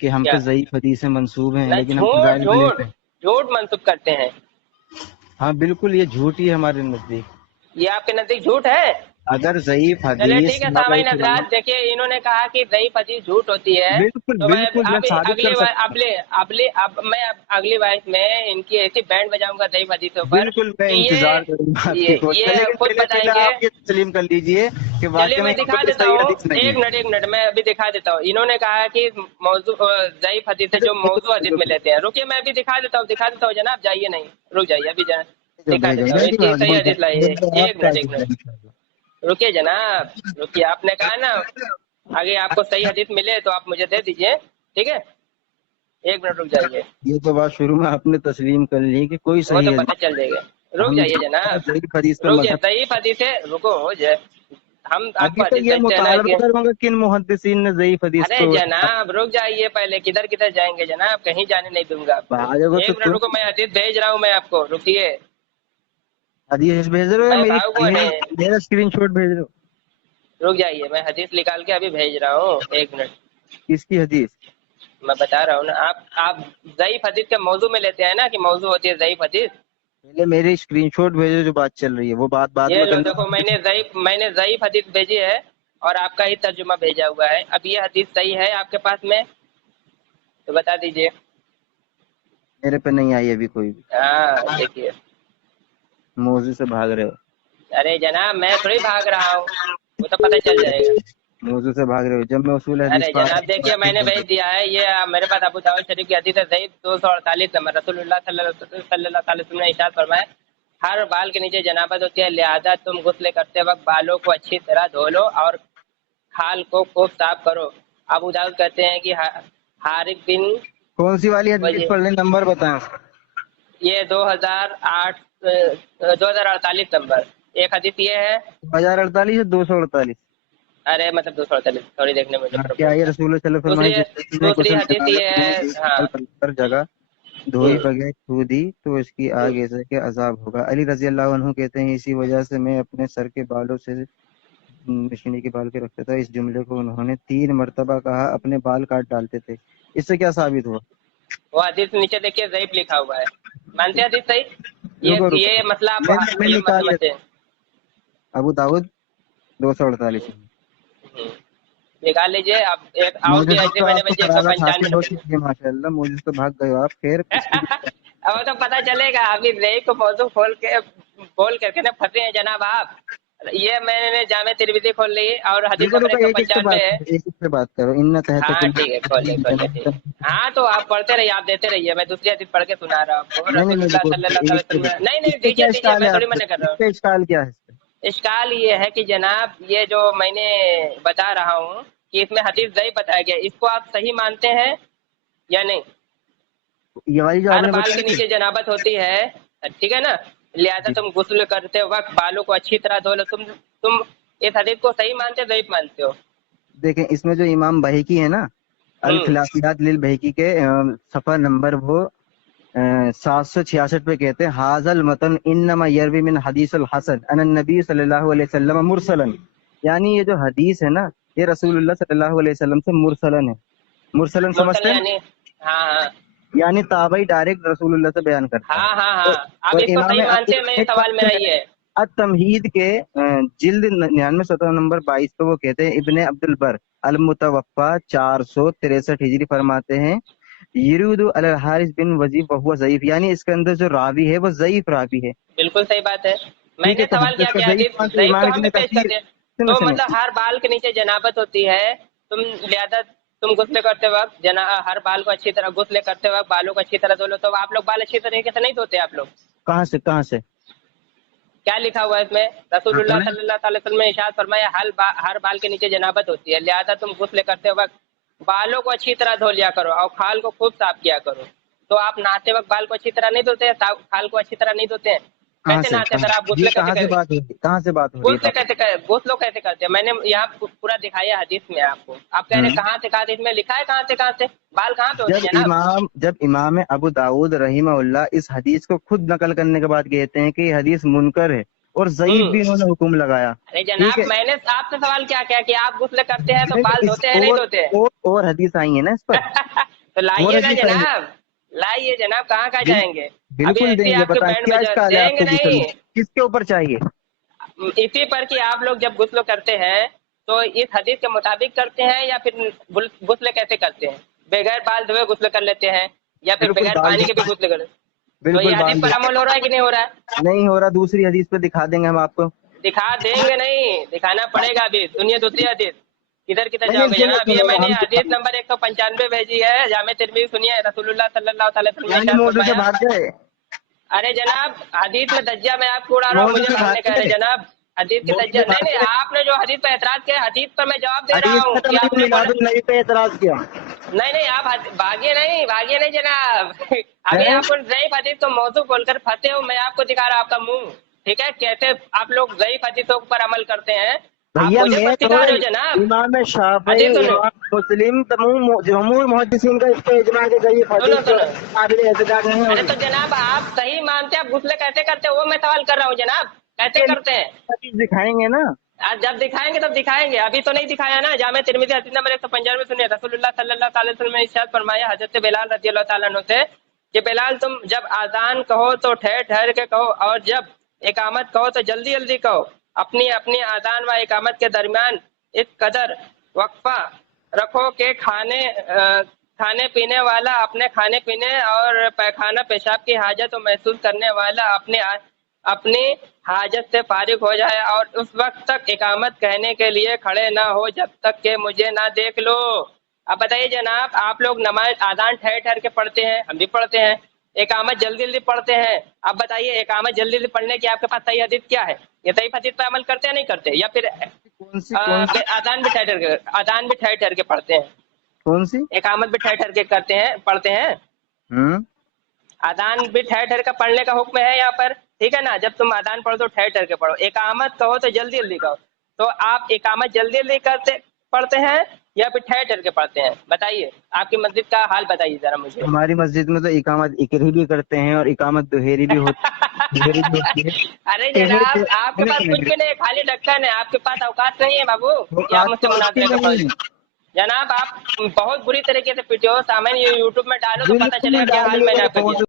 کہ ہم کیا پہ ضعیف حدیثیں منسوب ہیں، نہ، لیکن ہم جھوٹ فضائل میں جھوٹ لیتے ہیں۔ جھوٹ منسوخ کرتے ہیں. ہاں بالکل، یہ جھوٹ ہی ہے ہمارے نزدیک۔ یہ آپ کے نزدیک جھوٹ ہے؟ اگر ضعیف چلے حدیث ٹھیک ہے صحابہ سامعین کرام، حضرات، دیکھیے انہوں نے کہا کہ ضعیف حدیث جھوٹ ہوتی ہے، بالکل تو میں بالکل میں ثابت کر سکتا ہوں، اگلی بار میں ان کی ایسی بینڈ بجاؤں گا ضعیف حدیثوں پر بالکل میں کہ انتظار کروں گا آپ کی کال کا، یہ لیکن خود پہلے بتائیں گے. آپ یہ تسلیم کر لیجئے کہ چلیے واقعی میں میں یہاں دکھا پہ کوئی دیتا صحیح ہوں، حدیث نہیں ایک منٹ میں ابھی دکھا دیتا ہوں. انہوں نے کہا کہ موضوع ضعیف حدیث ہے جو موضوع حدیث میں ہے۔ لیتے ہیں. رکیے میں ابھی دکھا دیتا ہوں جناب، جائیے نہیں، رک جائیے ابھی جو دکھا بھیجو دیتا ہوں. میں ایک نہیں چیز صحیح بھاگ حدیث لائیے، ایک آپ کا منٹ رکیے جناب، رکیے. آپ نے کہا نا آگے آپ کو صحیح حدیث ملے تو آپ مجھے دے دیجئے، ٹھیک ہے؟ ایک منٹ رک جائیے، یہ تو بات شروع میں آپ نے تسلیم کر لی کہ کوئی وہ تو صحیح پتہ حدیث، چل جائے گا. رک ہم جائیے جناب، ضعیف حدیث پہ رک جائے. مذہب، ضعیف حدیث ہے، رکو ہو جائے. ہم آپ کو ابھی تو حدیث یہ بھیجتے ہیں نا کہ، مطالبہ کروں گا کن محدثین نے ضعیف حدیث ارے کو جناب رک جائیے پہلے، کدھر کدھر جائیں گے جناب، کہیں جانے نہیں دوں گا آپ کو. بھاگے گا تو ایک منٹ تم رکو، میں حدیث بھیج رہا ہوں میں آپ کو، رکیے. حدیث بھیج رہے ہو یا میں بھاؤ کو نہیں، میرا اسکرین شاٹ بھیج رہے ہو؟ رک جائیے میں حدیث نکال کے ابھی بھیج رہا ہوں، ایک منٹ. کس کی حدیث؟ میں بتا رہا ہوں نا، آپ ضعیف حدیث کے موضوع میں لیتے ہیں نا کہ موضوع ہوتی ہے ضعیف حدیث. پہلے میرے اسکرین شاٹ بھیجو جو بات چل رہی ہے، وہ بات بعد یہ میں لو دیکھو، کرنا۔ میں نے ضعیف حدیث بھیجی ہے اور آپ کا ہی ترجمہ بھیجا ہوا ہے. اب یہ حدیث صحیح ہے آپ کے پاس میں تو بتا دیجئے. میرے پہ نہیں آئی ابھی کوئی بھی، ہاں دیکھیے. موضوع سے بھاگ رہے ہو، ارے جناب میں تھوڑی بھاگ رہا ہوں، وہ تو پتہ چل جائے گا. موضوع سے بھاگ رہے ہو. جب میں اصول حدیث ارے پا جناب دیکھیے میں نے بھیج دیا ہے، یہ میرے پاس ابو داؤد شریف کی حدیث ہے ضعیف 248 نمبر. رسول اللہ صلی اللہ علیہ وسلم نے ارشاد فرمایا ہر بال کے نیچے جنابت ہوتی ہے، لہذا تم غسل کرتے وقت بالوں کو اچھی طرح دھو لو اور کھال کو خوب صاف کرو. ابو داؤد کہتے ہیں کہ حارث بن کون سی والی حدیث پڑھ لیں، نمبر بتائیں. یہ 2048 نمبر. ایک حدیث یہ ہے، 1048 یا 248؟ ارے مطلب 248، تھوڑی دیکھنے میں کیا یہ پرابلم. رسول اللہ صلی اللہ علیہ وسلم جس نے دوسری غسل حدیث یہ ہے، ہاں. پر جگہ دھوئی بغیر چھو دی تو اس کی آگے سے کہ عذاب ہوگا. علی رضی اللہ عنہ کہتے ہیں اسی وجہ سے میں اپنے سر کے بالوں سے مشینی کے بال کے رکھتا تھا. اس جملے کو انہوں نے 3 مرتبہ کہا، اپنے بال کاٹ ڈالتے تھے. اس سے کیا ثابت ہوا؟ وہ حدیث نیچے دیکھیے ضعیف لکھا ہوا ہے. مانتے ہیں حدیث صحیح؟ رکو یہ مسئلہ میں آپ یہ مت نکال سمجھتے لیتا ہیں. ہوں. ابو داؤد 248. نکال لیجیے. اب ایک اور مجھے بھی ایسے تو میں نے آپ کو بھیجی فراغت 195 حاصل ہو نمبر. چکی ہے ماشاء اللہ. مجھے تو بھاگ گئے ہو آپ. خیر اس کی اب وہ تو پتہ چلے گا، ابھی ضعیف کو موضوع بول کر کے نا پھنسے ہیں جناب آپ. یہ میں نے جامع ترمذی کھول لی اور حدیث نمبر ایک ایک سے 195 ہے. بات کرو. ان تحت ہاں ٹھیک ہے، کھولے ٹھیک. ہاں تو آپ پڑھتے رہیے، آپ دیتے رہیے، میں دوسری حدیث پڑھ کے سنا رہا ہوں آپ کو. نہیں رسول مجھے اللہ صلی اللہ علیہ وسلم، نہیں اس پہ کیا دیجیے اشکال میں ہے تھوڑی آپ کو؟ منع کر رہا اس ہوں. پہ اشکال کیا ہے؟ اشکال یہ ہے کہ جناب یہ جو میں نے بتا رہا ہوں کہ اس میں حدیث ضعیف بتایا گیا، اس کو آپ صحیح مانتے ہیں یا نہیں؟ یہ والی جو آپ ہر نے بال کے بتائی نیچے جنابت ہوتی ہے، ٹھیک ہے نا، لہذا تم غسل کرتے وقت بالوں کو اچھی طرح دھو لو. تم اس حدیث کو صحیح مانتے ہو ضعیف مانتے ہو؟ دیکھیں اس میں جو امام بہیقی ہے نا، الخلافیات للبہیقی کے صفحہ نمبر وہ 766 پہ کہتے ہیں حاضل متن انما یروی من حدیث الحسن ان النبی صلی اللہ علیہ وسلم مرسلن. یعنی یہ جو حدیث ہے نا، یہ رسول اللہ صلی اللہ علیہ وسلم سے مرسلن ہے. مرسلن مرسل سمجھتے ہیں؟ یعنی ہاں یعنی تابعی ڈائریکٹ رسول اللہ سے بیان کرتا ہے. ہاں. اب اور اس کو امام صحیح مانتے ہیں؟ میں سوال میرا یہ ہے. التمہید کے جلد 99 صفحہ نمبر 22 پہ وہ کہتے ہیں ابن عبد البر المتوفا 463 ہجری فرماتے ہیں یرود علی الحارث بن وزیف وہو ضعیف. یعنی اس کے اندر جو راوی ہے وہ ضعیف راوی ہے. بالکل صحیح بات ہے. میں ٹھیک نے ہے، تو ہم سوال اس کیا کا کہ ضعیف حدیث مانتے ہیں. ضعیف امام تو ہم ابن بھی پیش کثیر، کرتے ہیں. سنو تو سنو مطلب ہر بال کے نیچے جنابت ہوتی ہے، لہذا تم غسل کرتے وقت ہر بال کو اچھی طرح غسل کرتے وقت بالوں کو اچھی طرح دھو لو. تو آپ لوگ بال اچھی طریقے سے نہیں دھوتے؟ آپ لوگ کہاں سے کیا لکھا ہوا ہے اس میں؟ رسول اللہ صلی اللہ علیہ وسلم نے ارشاد فرمایا ہر بال کے نیچے جنابت ہوتی ہے، لہذا تم غسل کرتے وقت بالوں کو اچھی طرح دھو لیا کرو اور کھال کو خوب صاف کیا کرو. تو آپ نہاتے وقت بال کو اچھی طرح نہیں دھوتے ہیں، کھال کو اچھی طرح نہیں دھوتے ہیں؟ کہاں کیسے سے نہاتے ہیں سر آپ؟ یہ غسل کہاں سے بات ہو رہی ہے پاپا؟ غسل کیسے کرتے ہیں؟ میں نے یہاں پورا دکھایا حدیث میں آپ کو. آپ کہہ رہے ہیں کہاں سے؟ کہا حدیث میں لکھا ہے کہاں سے بال کہاں پہ ہوتے ہیں جناب؟ جب امام ابو داؤد رحمہ اللہ اس حدیث کو خود نقل کرنے کے بعد کہتے ہیں کہ یہ حدیث منکر ہے اور ضعیف بھی انہوں نے حکم لگایا. ارے ٹھیک جناب ہے. میں نے آپ سے سوال کیا کیا کہ آپ غسل کرتے ہیں تو نہیں، بال دھوتے ہیں نہیں دھوتے ہیں؟ اور حدیث آئی ہے نا اس پر. تو اور لائیے نا حدیث آئی ہے. جناب، لائیے جناب، کہاں کہاں جائیں گے؟ ابھی بالکل ایسی دیں گے. آپ کے بتائیں بینڈ کیا بجا اشکال ہے دیں آپ گے کو غسل نہیں؟ کس کے اوپر چاہیے؟ اسی پر کہ آپ لوگ جب غسل کرتے ہیں تو اس حدیث کے مطابق کرتے ہیں یا پھر غسل کیسے کرتے ہیں؟ بغیر بال دھوئے غسل کر لیتے ہیں یا پھر بالکل بغیر بال پانی کے بھی غسل کر؟ تو بالکل یہ حدیث بال پر عمل ہو رہا ہے کہ نہیں ہو رہا ہے؟ نہیں ہو رہا. دوسری حدیث پہ دکھا دیں گے ہم آپ کو. دکھا دیں گے نہیں، دکھانا پڑے گا. ابھی سنیے دوسری حدیث. کدھر نہیں جاؤ نہیں، گے سنو جناب؟ ابھی یہ سنو میں نے ہم حدیث نمبر 195 بھیجی ہے جامع ترمذی. سنیے رسول اللہ صلی اللہ علیہ وسلم نے یعنی ارشاد موضوع سے فرمایا. بھاگ گئے. ارے جناب حدیث میں دجا میں آپ کو اڑا رہا ہوں، موضوع مجھے سے بھاگنے بھاگ کہہ رہے گئے. جناب. حدیث کے موضوع دجا سے نہیں بھاگ نہیں، گئے. آپ نے جو حدیث پہ اعتراض کیا حدیث پر میں جواب دے رہا حدیث ہوں ختم کہ نہیں آپ ہوئی، نے بولا. میلاد النبی پہ اعتراض کیا نہیں نہیں، آپ بھاگیے نہیں جناب. ابھی ہے. آپ کو ضعیف حدیث تو موضوع بول کر پھنسے ہو. میں آپ کو دکھا رہا ہوں آپ کا منہ. ٹھیک ہے، کیسے آپ لوگ ضعیف حدیثوں پر عمل کرتے ہیں. آپ بھیا مجھے میں پر تو سکھا رہے ہو جناب. امام شافعی، حدیث سنو امام مسلم، تمام جمہور محدثین کا اس پہ اجماع ہے کہ ضعیف سنو حدیث جو سنو ہے قابل احتجاج نہیں ارے ہوگی. تو جناب آپ صحیح مانتے ہیں، آپ غسل کیسے کرتے ہیں وہ میں سوال کر رہا ہوں جناب. کیسے کرتے ہیں؟ حدیث دکھائیں گے نا. آج جب دکھائیں گے تب دکھائیں گے، ابھی تو نہیں دکھایا نا. جامع ترمذی حدیث نمبر 195 میں سنیے رسول اللہ صلی اللہ علیہ وسلم نے ارشاد فرمایا حضرت بلال رضی اللہ تعالیٰ عنہ سے کہ بلال تم جب اذان کہو تو ٹھہر ٹھہر کے کہو اور جب اقامت کہو تو جلدی جلدی کہو. اپنی اپنی اذان و اقامت کے درمیان اس قدر وقفہ رکھو کہ کھانے پینے والا اپنے کھانے پینے اور پیخانہ پیشاب کی حاجت محسوس کرنے والا اپنی حاجت سے فارغ ہو جائے اور اس وقت تک اقامت کہنے کے لیے کھڑے نہ ہو جب تک کہ مجھے نہ دیکھ لو. اب بتائیے جناب، آپ لوگ نماز اذان ٹھہر ٹھہر کے پڑھتے ہیں، ہم بھی پڑھتے ہیں. اقامت جلدی جلدی پڑھتے ہیں. اب بتائیے اقامت جلدی جلدی پڑھنے کی آپ کے پاس صحیح حدیث کیا ہے؟ یہ صحیح حدیث پہ عمل کرتے ہیں نہیں کرتے؟ یا پھر کون سی اذان بھی ٹھہر ٹھہر کے پڑھتے ہیں، کون سی اقامت بھی ٹھہر ٹھہر کے پڑھتے ہیں. اذان بھی ٹھہر ٹھہر کا پڑھنے کا حکم ہے یہاں پر. ٹھیک ہے نا، جب تم اذان پڑھو تو ٹھہر ٹھہر کے پڑھو. اقامت کہو تو جلدی جلدی کہو. تو آپ اقامت جلدی جلدی پڑھتے ہیں یا پھر ٹھہر ٹھہر کے پڑھتے ہیں؟ بتائیے، آپ کی مسجد کا حال بتائیے ذرا مجھے. ہماری مسجد میں تو اقامت اکرہی بھی کرتے ہیں اور اقامت دوہری بھی ہوتی ہے. ارے جناب آپ کے پاس کچھ بھی نہیں، خالی ڈھکن ہے. آپ کے پاس اوقات نہیں ہے بابو کہ آپ مجھ سے مناظرے کا پڑھ. جناب آپ بہت بری طریقے سے پیٹے ہو. سامنے یوٹیوب میں ڈالو تو پتہ چلے گا کیا حال میں نے آپ کا کیا.